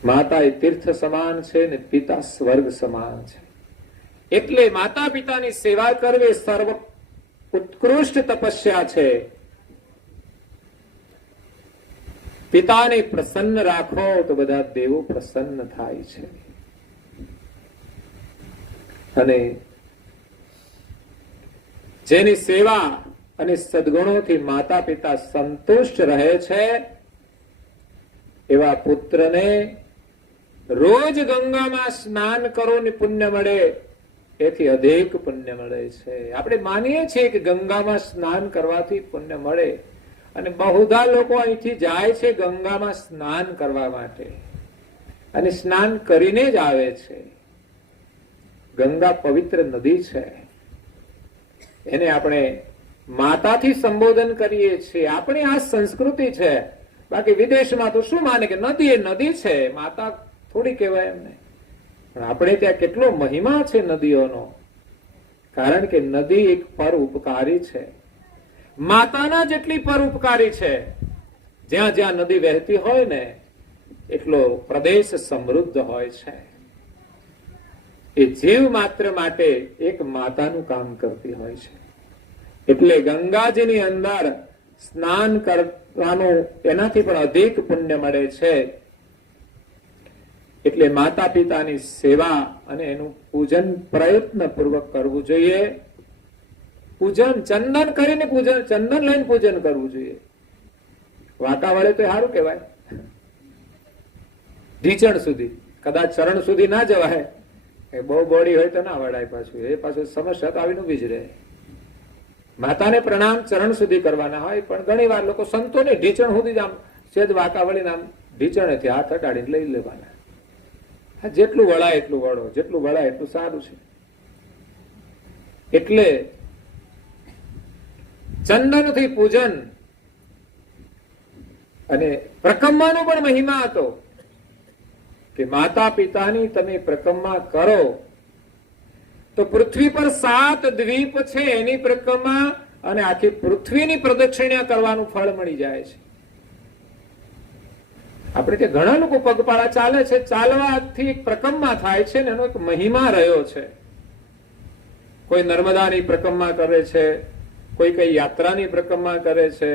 માતા એ તીર્થ સમાન છે ને પિતા સ્વર્ગ સમાન છે. એટલે માતા પિતાની સેવા કરવી સર્વ ઉત્કૃષ્ટ તપસ્યા છે. પિતાને પ્રસન્ન રાખો તો બધા દેવો પ્રસન્ન થાય છે. અને જેની સેવા અને સદગુણોથી માતા પિતા સંતુષ્ટ રહે છે એવા પુત્રને રોજ ગંગામાં સ્નાન કરો ને પુણ્ય મળે, એથી અધિક પુણ્ય મળે છે. આપણે માનીએ છીએ કે ગંગામાં સ્નાન કરવાથી પુણ્ય મળે, અને બહુધા લોકો અહીંથી જાય છે ગંગામાં સ્નાન કરવા માટે અને સ્નાન કરીને જ આવે છે. ગંગા પવિત્ર નદી છે, એને આપણે માતાથી સંબોધન કરીએ છીએ. આપણી આ સંસ્કૃતિ છે. બાકી વિદેશમાં તો શું માને કે નદી એ નદી છે, માતા થોડી કહેવાય એમને. પણ આપણે ત્યાં કેટલો મહિમા છે નદીઓનો, કારણ કે નદી એક પરોપકારી છે, માતાના જેટલી પરોપકારી છે. જ્યાં જ્યાં નદી વહેતી હોય ને એટલો પ્રદેશ સમૃદ્ધ હોય છે. એ જીવ માત્ર માટે એક માતાનું કામ કરતી હોય છે. એટલે ગંગાજીની અંદર સ્નાન કરવાનું એનાથી પણ અધિક પુણ્ય મળે છે. એટલે માતા પિતાની સેવા અને એનું પૂજન પ્રયત્ન પૂર્વક કરવું જોઈએ. પૂજન ચંદન કરીને પૂજન, ચંદન લઈને પૂજન કરવું જોઈએ. વાંકા વળે તો સારું કહેવાય, ઢીચણ સુધી, કદાચ ચરણ સુધી ના જવાય, બહુ બોડી હોય તો ના વળાય. પાછું એ પાછું સમસ્યા તો આવીને ઉભી જ રહે. માતાને પ્રણામ ચરણ સુધી કરવાના હોય, પણ ઘણી વાર લોકો સંતોને ઢીચણ સુધી જ આમ સેજ વાંકા વળીને આમ ઢીચણેથી હાથ અડાડીને લઈ લેવાના. જેટલું વળાય એટલું વળો, જેટલું વળાય એટલું સારું છે. એટલે ચંદનથી પૂજન અને પ્રકમ્માનો પણ મહિમા હતો કે માતા પિતાની તમે પ્રકમ્મા કરો તો પૃથ્વી પર 7 દ્વીપ છે એની પ્રકમ્મા અને આખી પૃથ્વીની પ્રદક્ષિણા કરવાનું ફળ મળી જાય છે. આપણે ત્યાં ઘણા લોકો પગપાળા ચાલે છે, ચાલવાથી એક પ્રકમ્મા થાય છે ને એનો એક મહિમા રહ્યો છે. કોઈ નર્મદાની પ્રકમ્મા કરે છે, કોઈ કઈ યાત્રાની પ્રકમ્મા કરે છે,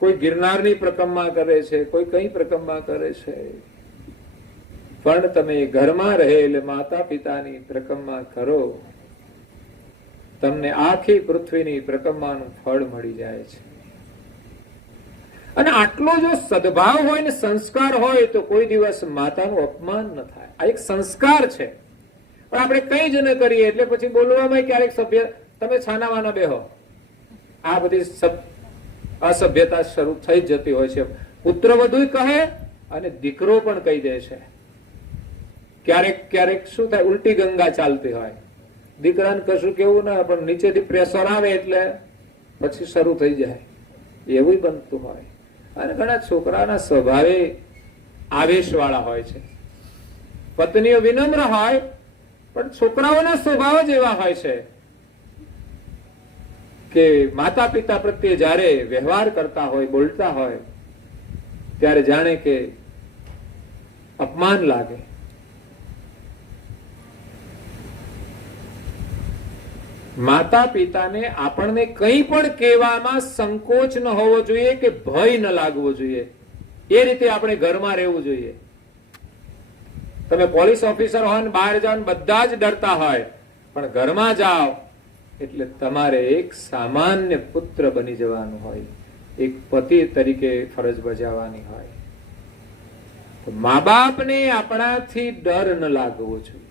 કોઈ ગિરનારની પ્રકમ્મા કરે છે, કોઈ કઈ પ્રકમ્મા કરે છે. પણ તમે ઘરમાં રહેલ માતા પિતાની પ્રકમ્મા કરો, તમને આખી પૃથ્વીની પ્રકમ્માનું ફળ મળી જાય છે. અને આટલો જો સદભાવ હોય ને સંસ્કાર હોય તો કોઈ દિવસ માતાનું અપમાન ન થાય. આ એક સંસ્કાર છે. પણ આપણે કઈ જ ન કરીએ એટલે પછી બોલવામાં ક્યારેક સભ્ય, તમે છાનાવાના બેહો, આ બધી અસભ્યતા શરૂ થઈ જતી હોય છે. પુત્ર વધુ કહે અને દીકરો પણ કહી દે છે. ક્યારેક ક્યારેક શું થાય, ઉલટી ગંગા ચાલતી હોય, દીકરાને કશું કેવું ના, પણ નીચેથી પ્રેશર આવે એટલે પછી શરૂ થઈ જાય, એવું બનતું હોય. અને ઘણા છોકરાના સ્વભાવે આવેશવાળા હોય છે. પત્નીઓ વિનમ્ર હોય, પણ છોકરાઓના સ્વભાવ જ એવા હોય છે કે માતા પિતા પ્રત્યે જયારે વ્યવહાર કરતા હોય, બોલતા હોય, ત્યારે જાણે કે અપમાન લાગે. માતા પિતાને આપણને કંઈ પણ કહેવામાં સંકોચ ન હોવો જોઈએ કે ભય ન લાગવો જોઈએ. એ રીતે આપણે ઘરમાં રહેવું જોઈએ. તમે પોલીસ ઓફિસર હોય ને બહાર જાઓ બધા જ ડરતા હોય, પણ ઘરમાં જાઓ એટલે તમારે એક સામાન્ય પુત્ર બની જવાનું હોય, એક પતિ તરીકે ફરજ બજાવવાની હોય. તો મા બાપને આપણાથી ડર ન લાગવો જોઈએ.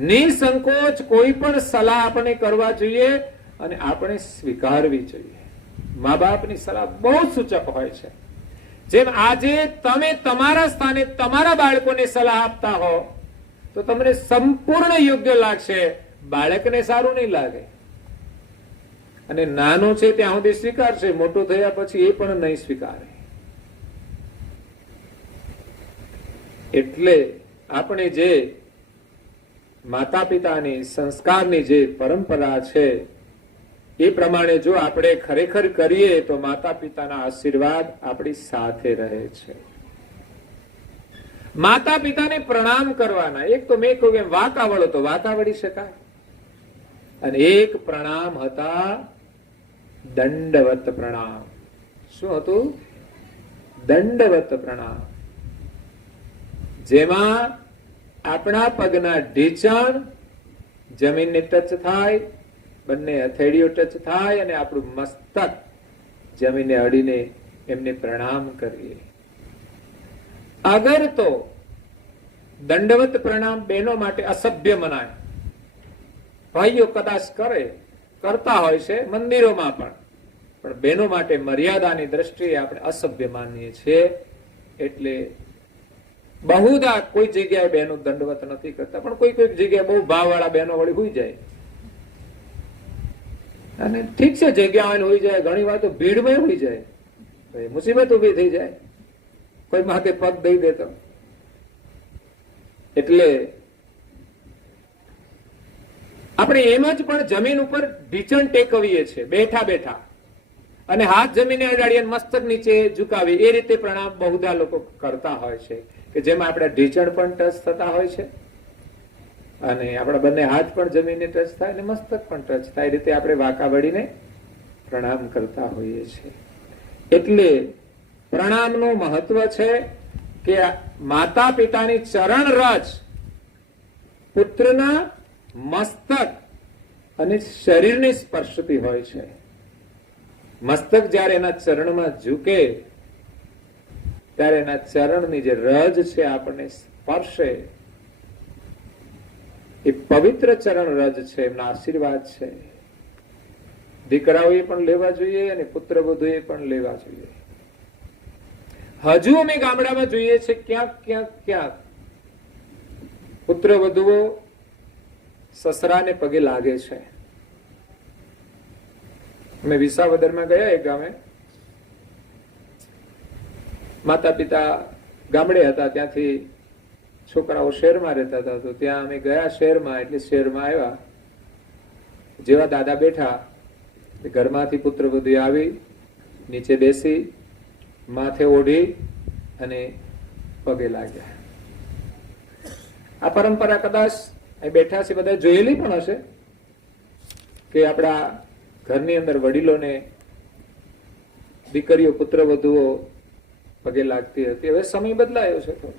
નિસંકોચ કોઈ પણ સલાહ આપણે કરવા જોઈએ અને આપણે સ્વીકારવી જોઈએ. મા બાપની સલાહ બહુ સૂચક હોય છે. જેમ આજે તમે તમારા સ્થાને તમારા બાળકોને સલાહ આપતા હો તો તમને સંપૂર્ણ યોગ્ય લાગશે, બાળકને સારું નહીં લાગે. અને નાનો છે ત્યાં સુધી સ્વીકારશે, મોટો થયા પછી એ પણ નહીં સ્વીકારે. એટલે આપણે જે માતા પિતાની સંસ્કારની જે પરંપરા છે એ પ્રમાણે જો આપણે ખરેખર કરીએ તો માતા પિતાના આશીર્વાદ આપણી સાથે રહે છે. માતા પિતાને પ્રણામ કરવાના. એક તો મેં કહ્યું એમ વાંકા વળો તો વાંકા વળી શકાય, અને એક પ્રણામ હતા દંડવત પ્રણામ. શું હતું? દંડવત પ્રણામ, જેમાં આપણા પગના ઢીંચણ જમીનને ટચ થાય, બંને હથેળીઓ ટચ થાય અને આપણું મસ્તક જમીને અડીને એમને પ્રણામ કરીએ. અગર તો દંડવત પ્રણામ બહેનો માટે અસભ્ય મનાય. ભાઈઓ કદાચ કરતા હોય છે મંદિરોમાં પણ બહેનો માટે મર્યાદાની દ્રષ્ટિએ આપણે અસભ્ય માનીએ છીએ. એટલે બહુધા કોઈ જગ્યાએ બહેનો દંડવત નથી કરતા, પણ કોઈ કોઈ જગ્યાએ બહુ ભાવવાળા બહેનો વળી હોઈ જાય. અને ઠીક છે, જગ્યા હોઈ જાય, ઘણી વાર તો ભીડમાં હોઈ જાય, તો એ મુસીબત ઉભી થઈ જાય કોઈ માથે પગ દઈ દે તો. એટલે આપણે એમ જ પણ જમીન ઉપર ઢીચણ ટેકવીએ છીએ બેઠા બેઠા, અને હાથ જમીને અડાડીએ, મસ્તક નીચે ઝુકાવી, એ રીતે પ્રણામ બહુધા લોકો કરતા હોય છે, કે જેમાં આપણા ઢીચણ પણ ટચ થતા હોય છે, અને આપણા બંને હાથ પણ જમીને ટચ થાય, અને મસ્તક પણ ટચ થાય. એ રીતે આપણે વાંકા વળીને પ્રણામ કરતા હોઈએ છીએ. એટલે પ્રણામનું મહત્વ છે કે માતા પિતાની ચરણ રજ પુત્રના મસ્તક અને શરીરની સ્પર્શતી હોય છે. મસ્તક જ્યારે એના ચરણમાં ઝૂકે ત્યારે એના ચરણની જે રજ છે આપણને સ્પર્શે, એ પવિત્ર ચરણ રજ છે, એમના આશીર્વાદ છે. દીકરાઓએ પણ લેવા જોઈએ અને પુત્ર વધુએ પણ લેવા જોઈએ. હજુ અમે ગામડામાં જોઈએ છે ક્યાંક ક્યાંક ક્યાંક પુત્ર વધુઓ સસરાને પગે લાગે છે. અમે વિસાવદરમાં ગયા એક ગામે, માતા પિતા ગામડે હતા, ત્યાંથી છોકરાઓ શહેરમાં રહેતા હતા, તો ત્યાં અમે ગયા શહેરમાં. એટલે શહેરમાં આવ્યા, જેવા દાદા બેઠા, ઘરમાંથી પુત્ર વધુ આવી, નીચે બેસી, માથે ઓઢી અને પગે લાગ્યા. આ પરંપરા કદાચ અહીં બેઠા છે બધા જોયેલી પણ હશે, કે આપણા ઘરની અંદર વડીલોને દીકરીઓ પુત્ર વધુઓ પગે લાગતી હતી. હવે સમય બદલાયો છે થોડો.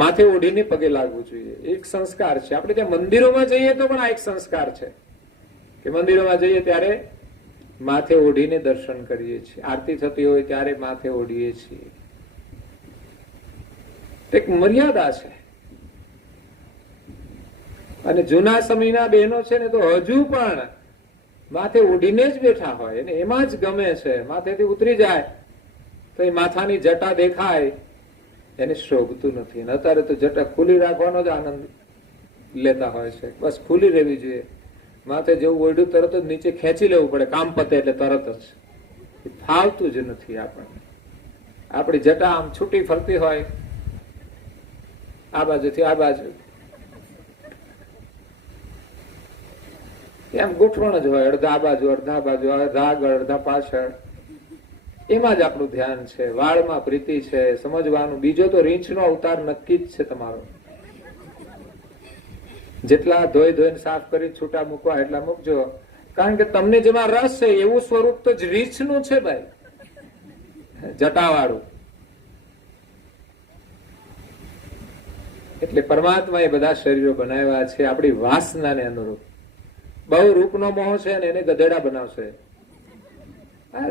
માથે ઓઢીને પગે લાગવું જોઈએ, એક સંસ્કાર છે. આપણે ત્યાં મંદિરોમાં જઈએ તો પણ આ એક સંસ્કાર છે, કે મંદિરોમાં જઈએ ત્યારે માથે ઓઢીને દર્શન કરીએ છીએ, આરતી થતી હોય ત્યારે માથે ઓઢીએ છીએ. એક મર્યાદા છે. અને જૂના સમયના બહેનો છે ને, તો હજુ પણ માથે ઓઢીને જ બેઠા હોય, અને એમાં જ ગમે છે. માથેથી ઉતરી જાય તો એ માથાની જટા દેખાય, એને શોભતું નથી. અત્યારે તો જટા ખુલ્લી રાખવાનો જ આનંદ લેતા હોય છે. બસ ખુલ્લી રહેવી જોઈએ. માથે જેવું ઓઢ્યું તરત જ નીચે ખેંચી લેવું પડે, કામ પતે એટલે તરત જ. ફાવતું જ નથી આપણને. આપણી જટા આમ છૂટી ફરતી હોય, આ બાજુથી આ બાજુ, એમ ગોઠવણ જ હોય, અડધા આ બાજુ અડધા આ બાજુ, અડધા આગળ અડધા પાછળ. એમાં જ આપણું ધ્યાન છે. વાળમાં પ્રીતિ છે, સમજવાનું. બીજો તો રીંછનો અવતાર નક્કી જ છે તમારો. જેટલા ધોઈ ધોઈને સાફ કરી છૂટા મૂકવા એટલા મૂકજો, કારણ કે તમને જેમાં રસ છે એવું સ્વરૂપ તો જ રીંછનું છે ભાઈ, જટાવાળું. એટલે પરમાત્માએ બધા શરીરો બનાવ્યા છે આપણી વાસનાને અનુરૂપ. બહુ રૂપનો મોહ છે ને એને ગધેડા બનાવશે,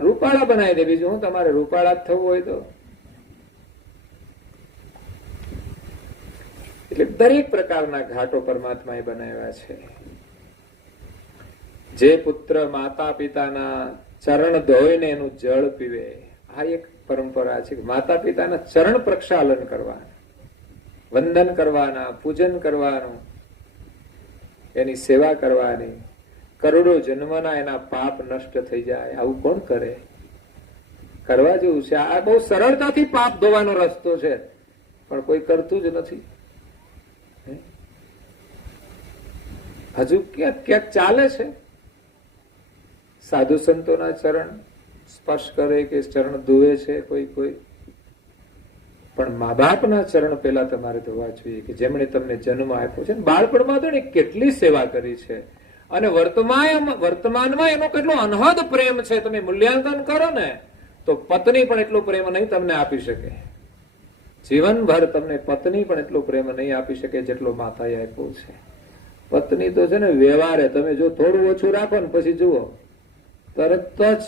રૂપાળા બનાવી દે. બીજું હું, તમારે રૂપાળા જ થવું હોય તો. એટલે દરેક પ્રકારના ઘાટો પરમાત્માએ બનાવ્યા છે. જે પુત્ર માતા પિતાના ચરણ ધોઈને એનું જળ પીવે, આ એક પરંપરા છે. માતા પિતાના ચરણ પ્રક્ષાલન કરવાના, વંદન કરવાના, પૂજન કરવાનું, એની સેવા કરવાની. કરોડો જન્મના એના પાપ નષ્ટ થઈ જાય. આવું કોણ કરે? કરવા જેવું છે. આ બહુ સરળતાથી પાપ ધોવાનો રસ્તો છે, પણ કોઈ કરતું જ નથી. હજુ ક્યાંક ક્યાંક ચાલે છે. સાધુ સંતોના ચરણ સ્પર્શ કરે કે ચરણ ધોવે છે કોઈ કોઈ, પણ મા બાપના ચરણ પેલા તમારે ધોવા જોઈએ, કે જેમણે તમને જન્મ આપ્યો છે. બાળપણમાં તો કેટલી સેવા કરી છે, અને વર્તમાનમાં એનો કેટલો અનહદ પ્રેમ છે. તમે મૂલ્યાંકન કરો ને તો પત્ની પણ એટલો પ્રેમ નહીં તમને આપી શકે. જીવનભર તમને પત્ની પણ એટલો પ્રેમ નહીં આપી શકે જેટલો માતાએ આપ્યો છે. પત્ની તો છે ને વ્યવહારે, તમે જો થોડું ઓછું રાખો ને પછી જુઓ તરત જ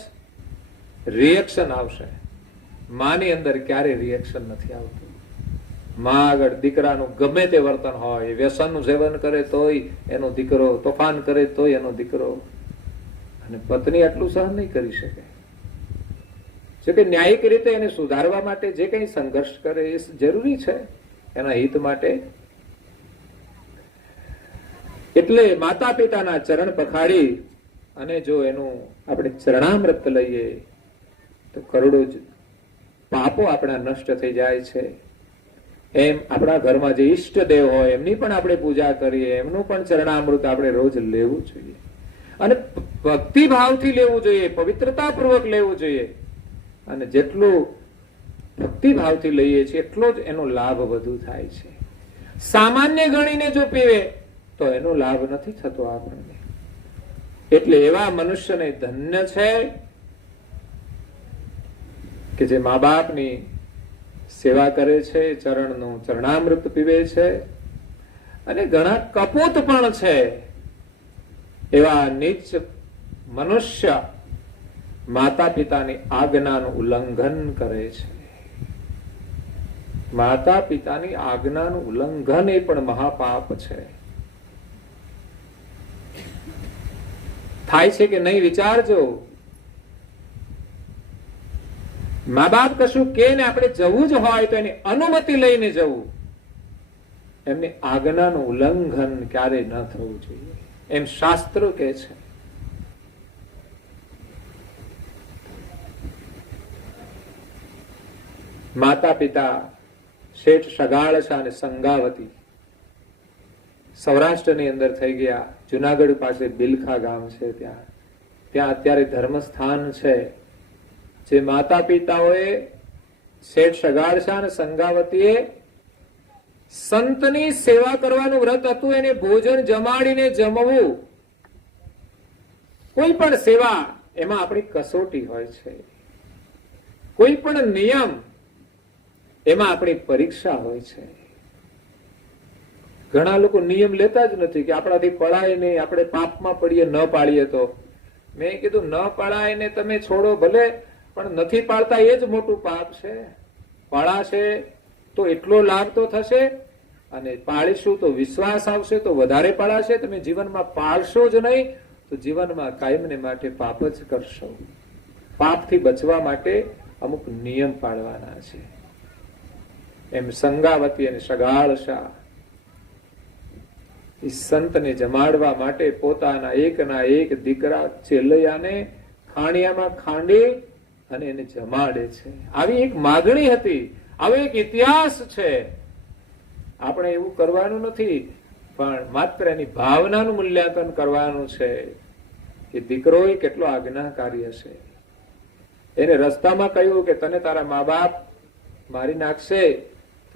રિએક્શન આવશે. માની અંદર ક્યારે રિએક્શન નથી આવતું. માં આગળ દીકરાનું ગમે તે વર્તન હોય, વ્યસનનું સેવન કરે તોય એનો દીકરો, તોફાન કરે તોય એનો દીકરો, અને પત્ની આટલું સહન નહીં કરી શકે. જો કે ન્યાયિક રીતે એને સુધારવા માટે જે કંઈ સંઘર્ષ કરે એ જરૂરી છે એના હિત માટે. એટલે માતા પિતાના ચરણ પખાડી અને જો એનું આપણે ચરણામૃત લઈએ તો કરોડો જ પાપો આપણા નષ્ટ થઈ જાય છે. એમ આપણા ઘરમાં જે ઈષ્ટ દેવ હોય એમની પણ આપણે પૂજા કરીએ, એમનું પણ ચરણામૃત આપણે રોજ લેવું જોઈએ અને ભક્તિ ભાવથી લેવું જોઈએ, પવિત્રતાપૂર્વક લેવું જોઈએ. અને જેટલું ભક્તિ ભાવથી લઈએ છીએ એટલો જ એનો લાભ વધુ થાય છે. સામાન્ય ગણીને જો પીવે તો એનો લાભ નથી થતો આપણને. એટલે એવા મનુષ્યને ધન્ય છે કે જે મા બાપની સેવા કરે છે, ચરણનું ચરણામૃત પીવે છે. અને ઘણા કપૂત પણ છે, એવા નીચ મનુષ્ય માતા પિતાની આજ્ઞાનું ઉલ્લંઘન કરે છે. માતા પિતાની આજ્ઞાનું ઉલ્લંઘન એ પણ મહાપાપ છે. થાય છે કે નહીં વિચારજો. મા બાપ કશું કે ને આપણે જવું જ હોય તો એની અનુમતિ લઈને જવું. એમની આજ્ઞાનું ઉલ્લંઘન ક્યારેય ન થવું જોઈએ એમ શાસ્ત્રો કહે છે. માતા પિતા શેઠ સગાળસા અને સંગાવતી સૌરાષ્ટ્રની અંદર થઈ ગયા. જુનાગઢ પાસે બિલખા ગામ છે, ત્યાં અત્યારે ધર્મસ્થાન છે. જે માતા પિતાઓએ શેઠ સગાળસા અને સંગાવતીએ સંતની સેવા કરવાનું વ્રત હતું, એને ભોજન જમાડીને જમવું. કોઈ પણ સેવા એમાં આપણી કસોટી હોય છે, કોઈ પણ નિયમ એમાં આપણી પરીક્ષા હોય છે. ઘણા લોકો નિયમ લેતા જ નથી કે આપણાથી પડાય નહીં, આપણે પાપમાં પડીએ ન પાડીએ તો. મેં કીધું ન પડાય ને તમે છોડો ભલે, પણ નથી પાડતા એ જ મોટું પાપ છે. પાળાશે તો એટલો લાભ તો થશે, અને પાળીશું તો વિશ્વાસ આવશે તો વધારે પાળાશે. તમે જીવનમાં પાળશો જ નહીં તો જીવનમાં કાયમને માટે પાપ જ કરશો. પાપથી બચવા માટે અમુક નિયમ પાળવાના છે. એમ સંગાવતી અને સગાળસા એ સંતને જમાડવા માટે પોતાના એકના એક દીકરા ચેલૈયાને ખાણિયામાં ખાંડી અને એને જમાડે છે. આવી એક માગણી હતી, આવો એક ઇતિહાસ છે. આપણે એવું કરવાનું નથી, પણ માત્ર એની ભાવનાનું મૂલ્યાંકન કરવાનું છે કે દીકરો એ કેટલો આજ્ઞાકારી હશે. એને રસ્તામાં કહ્યું કે તને તારા મા બાપ મારી નાખશે,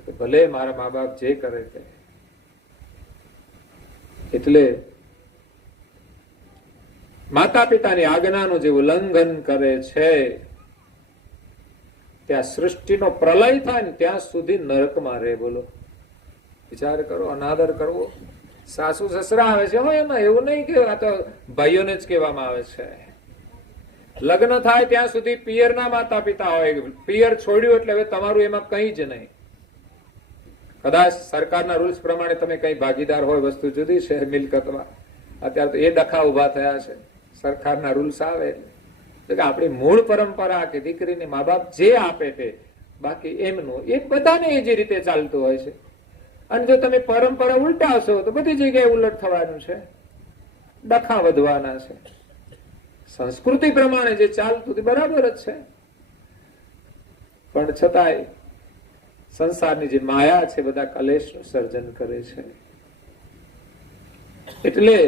તો ભલે મારા મા બાપ જે કરે તે. એટલે માતા પિતાની આજ્ઞાનું જે ઉલ્લંઘન કરે છે ત્યાં સૃષ્ટિનો પ્રલય થાય ને ત્યાં સુધી નરકમાં રહે. બોલો, વિચાર કરો. અનાદર કરવો. સાસુ સસરા આવે છે એમાં એવું નહીં કે આ તો ભાઈઓને જ કહેવામાં આવે છે. લગ્ન થાય ત્યાં સુધી પિયરના માતા પિતા હોય. પિયર છોડ્યું એટલે હવે તમારું એમાં કંઈ જ નહીં. કદાચ સરકારના રૂલ્સ પ્રમાણે તમે કઈ ભાગીદાર હોય, વસ્તુ જુદી છે મિલકતમાં. અત્યારે તો એ ડખા ઉભા થયા છે. સરકારના રૂલ્સ આવે એટલે આપણી મૂળ પરંપરા કે દીકરીને મા બાપ જે આપે તે, બાકી એમનું એ બધાને એ જે રીતે ચાલતું હોય છે. અને જો તમે પરંપરા ઉલટાવશો તો બધી જગ્યાએ ઉલટ થવાનું છે, ડખા વધવાના છે. સંસ્કૃતિ પ્રમાણે જે ચાલતું તે બરાબર જ છે, પણ છતાંય સંસારની જે માયા છે બધા કલેશનું સર્જન કરે છે. એટલે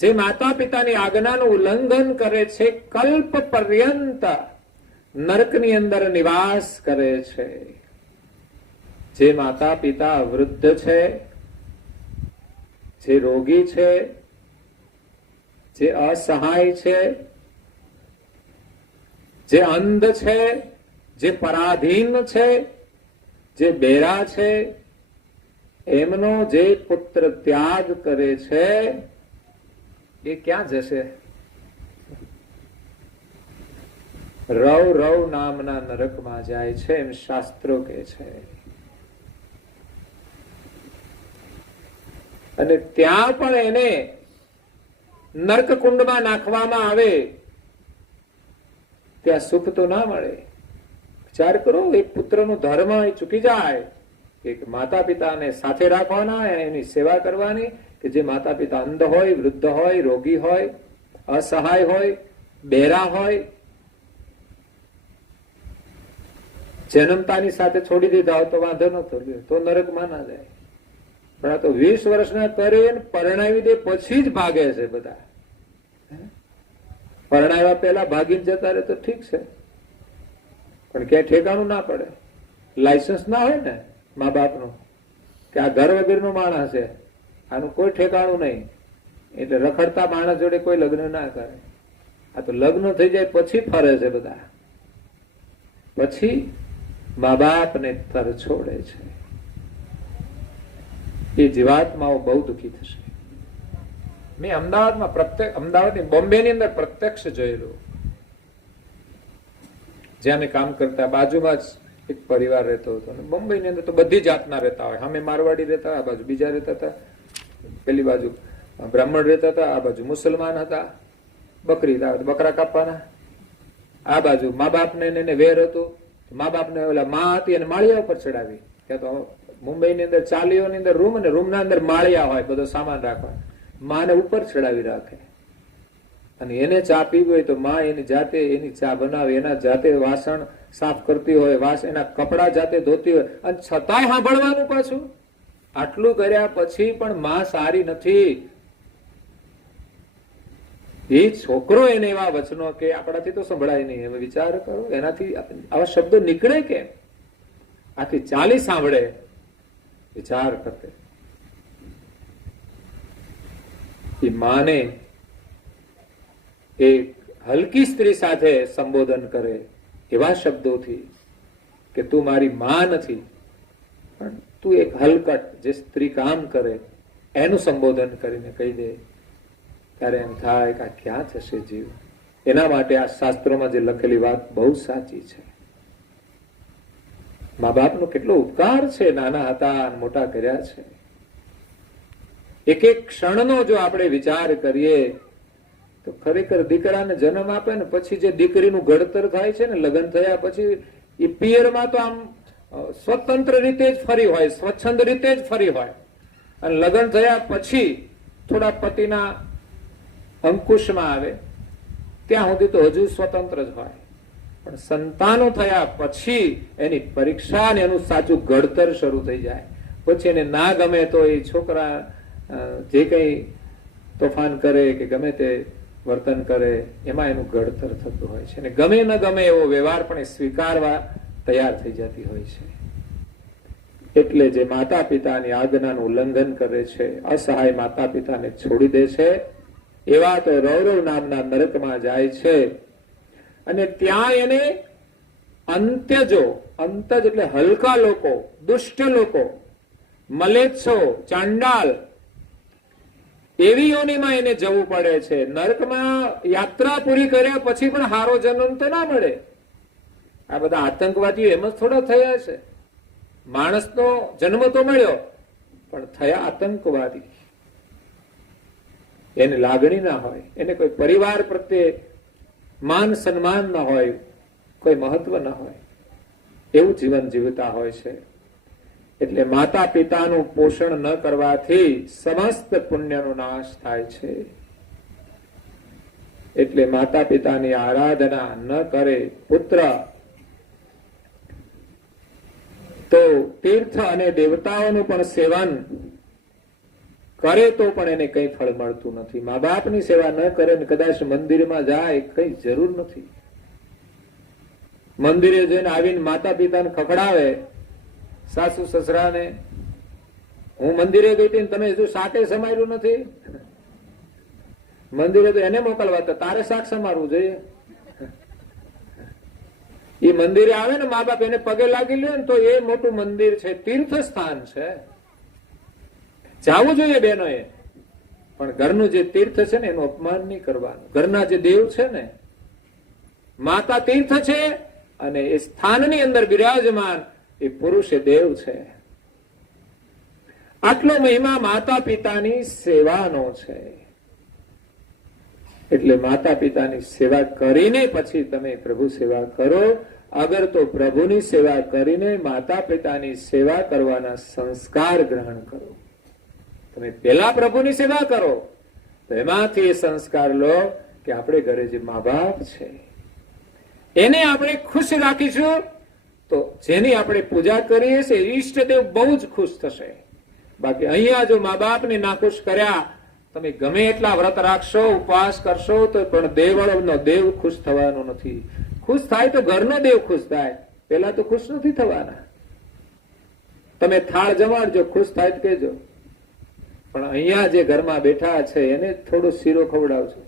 જે માતા પિતાની આજ્ઞાનું ઉલ્લંઘન કરે છે કલ્પ પર્યંત નરકની અંદર નિવાસ કરે છે. જે માતા પિતા વૃદ્ધ છે, જે રોગી છે, જે અસહાય છે, જે અંધ છે, જે પરાધીન છે, જે બેરા છે, એમનો જે પુત્ર ત્યાગ કરે છે એ ક્યાં જશે? રવ રવ નામના નરકમાં જાય છે, એમ શાસ્ત્રો કહે છે. અને ત્યાં પણ એને નર્ક કુંડમાં નાખવામાં આવે ત્યાં સુખ તો ના મળે. વિચાર કરો, એક પુત્રનો ધર્મ એ ચૂકી જાય, એક માતા પિતાને સાથે રાખવાના, એની સેવા કરવાની, કે જે માતા પિતા અંધ હોય, વૃદ્ધ હોય, રોગી હોય, અસહાય હોય, બહેરા હોય, જન્મતાની સાથે છોડી દીધા હોય તો વાંધો નતો, તો નરકમાં ના જાય. પણ આ તો 20 વર્ષના કરે પરણાવી દે પછી જ ભાગે છે બધા. પરણાવ્યા પહેલા ભાગીને જતા રહે તો ઠીક છે, પણ ક્યાંય ઠેકાણું ના પડે. લાયસન્સ ના હોય ને મા બાપનું કે આ ઘર વગરનો માણસ છે, આનું કોઈ ઠેકાણું નહીં, એટલે રખડતા માણસ જોડે કોઈ લગ્ન ના કરે. આ તો લગ્ન થઈ જાય પછી ફરે છે બધા, પછી મા બાપને તર છોડે છે. એ જીવાત્માઓ બહુ દુઃખી થશે. મેં અમદાવાદની બોમ્બેની અંદર પ્રત્યક્ષ જોયેલું. જ્યાં અમે કામ કરતા બાજુમાં જ એક પરિવાર રહેતો હતો. બોમ્બેની અંદર તો બધી જાતના રહેતા હોય. અમે મારવાડી રહેતા, આ બાજુ બીજા રહેતા હતા, પેલી બાજુ બ્રાહ્મણ રહેતા હતા, આ બાજુ મુસલમાન હતા. બકરી બકરા કાપવાના. આ બાજુ મા બાપને એને વેર હતું, મા બાપને ઓલા માં હતી અને માળિયા ઉપર ચડાવી. ત્યાં તો મુંબઈની અંદર ચાલીઓની અંદર રૂમ અને રૂમના અંદર માળિયા હોય, બધો સામાન રાખવા. માને ઉપર ચડાવી રાખે અને એને ચા પીવી હોય તો માં એની જાતે એની ચા બનાવે, એના જાતે વાસણ સાફ કરતી હોય, એના કપડા જાતે ધોતી હોય, અને છતાંય સાંભળવાનું પાછું. આટલું કર્યા પછી પણ માં સારી નથી. એ છોકરો એને એવા વચનો કે આપણાથી તો સંભળાય નહીં. હવે વિચાર કરો, એનાથી આવા શબ્દો નીકળે કેમ? આથી ચાલી સાંભળે. વિચાર કરતે એ માને એક હલકી સ્ત્રી સાથે સંબોધન કરે એવા શબ્દોથી કે તું મારી માં નથી, પણ તું એક હલકટ જે સ્ત્રી કામ કરે એનું સંબોધન કરીને કહી દે, ત્યારે એમ થાય કે આ ક્યાં થશે જીવ. એના માટે આ શાસ્ત્રોમાં જે લખેલી વાત બહુ સાચી છે. મા બાપનો કેટલો ઉપકાર છે, નાના હતા મોટા કર્યા છે. એક એક ક્ષણનો જો આપણે વિચાર કરીએ તો ખરેખર દીકરાને જન્મ આપે ને પછી જે દીકરીનું ઘડતર થાય છે ને, લગ્ન થયા પછી એ પિયરમાં તો આમ સ્વતંત્ર રીતે જ ફરી હોય, સ્વચ્છંદ રીતે જ ફરી હોય, અને લગ્ન થયા પછી થોડા પતિના અંકુશમાં આવે ત્યાં સુધી તો હજુ સ્વતંત્ર જ હોય. પણ સંતાનો થયા પછી એની પરીક્ષા ને એનું સાચું ઘડતર શરૂ થઈ જાય. પછી એને ના ગમે તો એ છોકરા જે કઈ તોફાન કરે કે ગમે તે વર્તન કરે એમાં એનું ઘડતર થતું હોય છે. અને ગમે ન ગમે એવો વ્યવહાર પણ એ સ્વીકારવા તૈયાર થઈ જતી હોય છે. એટલે જે માતા પિતાની આજ્ઞાનું ઉલ્લંઘન કરે છે, અસહાય માતા પિતાને છોડી દે છે, એવા તો રૌરવ નામના નરકમાં જાય છે. અને ત્યાં એને અંત્યજો, અંતજ એટલે હલકા લોકો, દુષ્ટ લોકો, મલેચ્છો, ચાંડાલ, એવી યોનિમાં એને જવું પડે છે. નરકમાં યાત્રા પૂરી કર્યા પછી પણ હારો જન્મ તો ના મળે. આ બધા આતંકવાદીઓ એમ જ થોડા થયા છે. માણસનો જન્મ તો મળ્યો પણ થયા આતંકવાદી. એને લાગણી ના હોય, એને કોઈ પરિવાર પ્રત્યે માન સન્માન ના હોય, કોઈ મહત્વ ના હોય, એવું જીવન જીવતા હોય છે. એટલે માતા પિતાનું પોષણ ન કરવાથી સમસ્ત પુણ્યનો નાશ થાય છે. એટલે માતા પિતાની આરાધના ન કરે પુત્ર તો તીર્થ અને દેવતાઓનું પણ સેવન કરે તો પણ એને કઈ ફળ મળતું નથી. મા બાપની સેવા ન કરે ને કદાચ મંદિરમાં જાય, કઈ જરૂર નથી. મંદિરે જઈને આવીને માતા પિતાને ખખડાવે, સાસુ સસરાને, હું મંદિરે ગઈ હતી તમે હજુ શાકે સમાર્યું નથી. મંદિરે તો એને મોકલવા, તો તારે શાક સમારવું જોઈએ. એ મંદિરે આવે ને મા બાપ એને પગે લાગી લે ને તો એ મોટું મંદિર છે, તીર્થ સ્થાન છે, જવું જોઈએ બહેનોએ. પણ ઘરનું જે તીર્થ છે ને એનું અપમાન નહીં કરવાનું. ઘરના જે દેવ છે ને, માતા તીર્થ છે અને એ સ્થાનની અંદર બિરાજમાન એ પુરુષ એ દેવ છે. આટલો મહિમા માતા પિતાની સેવાનો છે. એટલે માતા પિતાની સેવા કરીને પછી તમે પ્રભુ સેવા કરો. અગર તો પ્રભુની સેવા કરીને માતા પિતાની સેવા કરવાના સંસ્કાર ગ્રહણ કરો. તમે પેલા પ્રભુની સેવા કરો તો એમાંથી એ સંસ્કાર લો કે આપણે ઘરે જે મા બાપ છે એને આપણે ખુશ રાખીશું તો જેની આપણે પૂજા કરીએ છીએ ઈષ્ટદેવ બહુ જ ખુશ થશે. બાકી અહીંયા જો મા બાપને નાખુશ કર્યા, તમે ગમે એટલા વ્રત રાખશો, ઉપવાસ કરશો તો પણ દેવળનો દેવ ખુશ થવાનો નથી. ખુશ થાય તો ઘરનો દેવ ખુશ થાય, પેલા તો ખુશ નથી થવાના. તમે થાળ જમાડજો, ખુશ થાય તો કહેજો, પણ અહીંયા જે ઘરમાં બેઠા છે એને થોડો શીરો ખવડાવજો,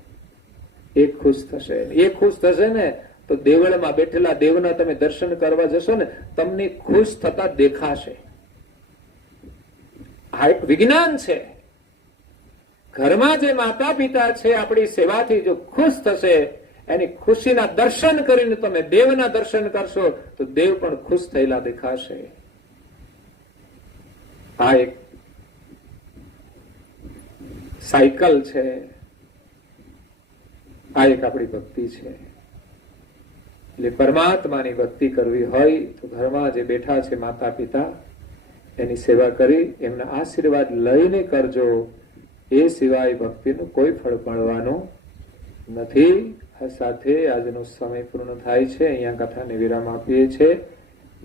એ ખુશ થશે. એ ખુશ થશે ને તો દેવળમાં બેઠેલા દેવના તમે દર્શન કરવા જશો ને તમને ખુશ થતા દેખાશે. આ એક વિજ્ઞાન છે. ઘરમાં જે માતા પિતા છે આપણી સેવાથી જો ખુશ થશે, એની ખુશીના દર્શન કરીને તમે દેવના દર્શન કરશો તો દેવ પણ ખુશ થયેલા દેખાશે. આ એક સાયકલ છે, આ એક આપણી ભક્તિ છે. એટલે પરમાત્માની ભક્તિ કરવી હોય તો ઘરમાં જે બેઠા છે માતા પિતા એની સેવા કરી એમના આશીર્વાદ લઈને કરજો. એ સિવાય ભક્તિનું કોઈ ફળ મળવાનું નથી. આ સાથે આજનો સમય પૂર્ણ થાય છે. અહીંયા કથાને વિરામ આપીએ છીએ.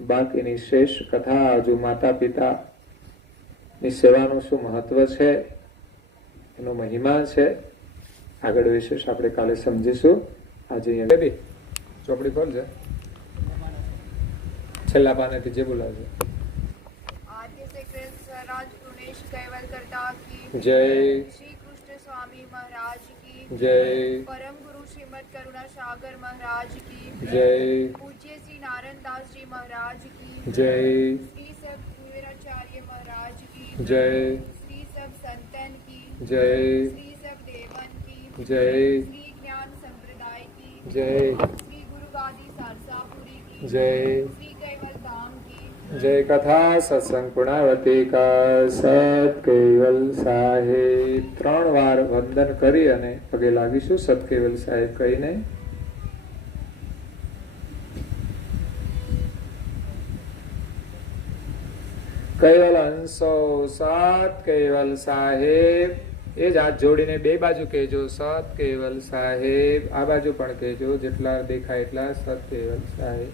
બાકીની શેષ કથા હજુ માતા પિતાની સેવાનું શું મહત્વ છે, એનો મહિમા છે, આગળ વિશેષ આપણે કાલે સમજીશું. આજે અહીંયા ચોપડી ખોલજે, છેલ્લા પાનેથી જે બોલાવજો. आद्य से राज पुनेश कैवल करता की जय श्री कृष्ण स्वामी महाराज की जय परम गुरु श्रीमद करुणा सागर महाराज की जय पूज्य श्री नारायण दास जी महाराज की जय श्री सब कुबेराचार्य महाराज की जय श्री सब संतन की जय श्री सब देवन की जय श्री ज्ञान संप्रदाय की जय श्री गुरु गादी सारसापुरी की जय श्री कैवल धाम की जय कथा सत्संग पुणावती का સત કેવલ સાહેબ. 3 વાર વંદન કરી અને પગે લાગીશું સત કેવલ સાહેબ કહીને. કેવલ હંસો સત કેવલ સાહેબ. એ જ હાથ જોડીને બે બાજુ કહેજો સત કેવલ સાહેબ. આ બાજુ પણ કહેજો, જેટલા દેખાય એટલા સત કેવલ સાહેબ.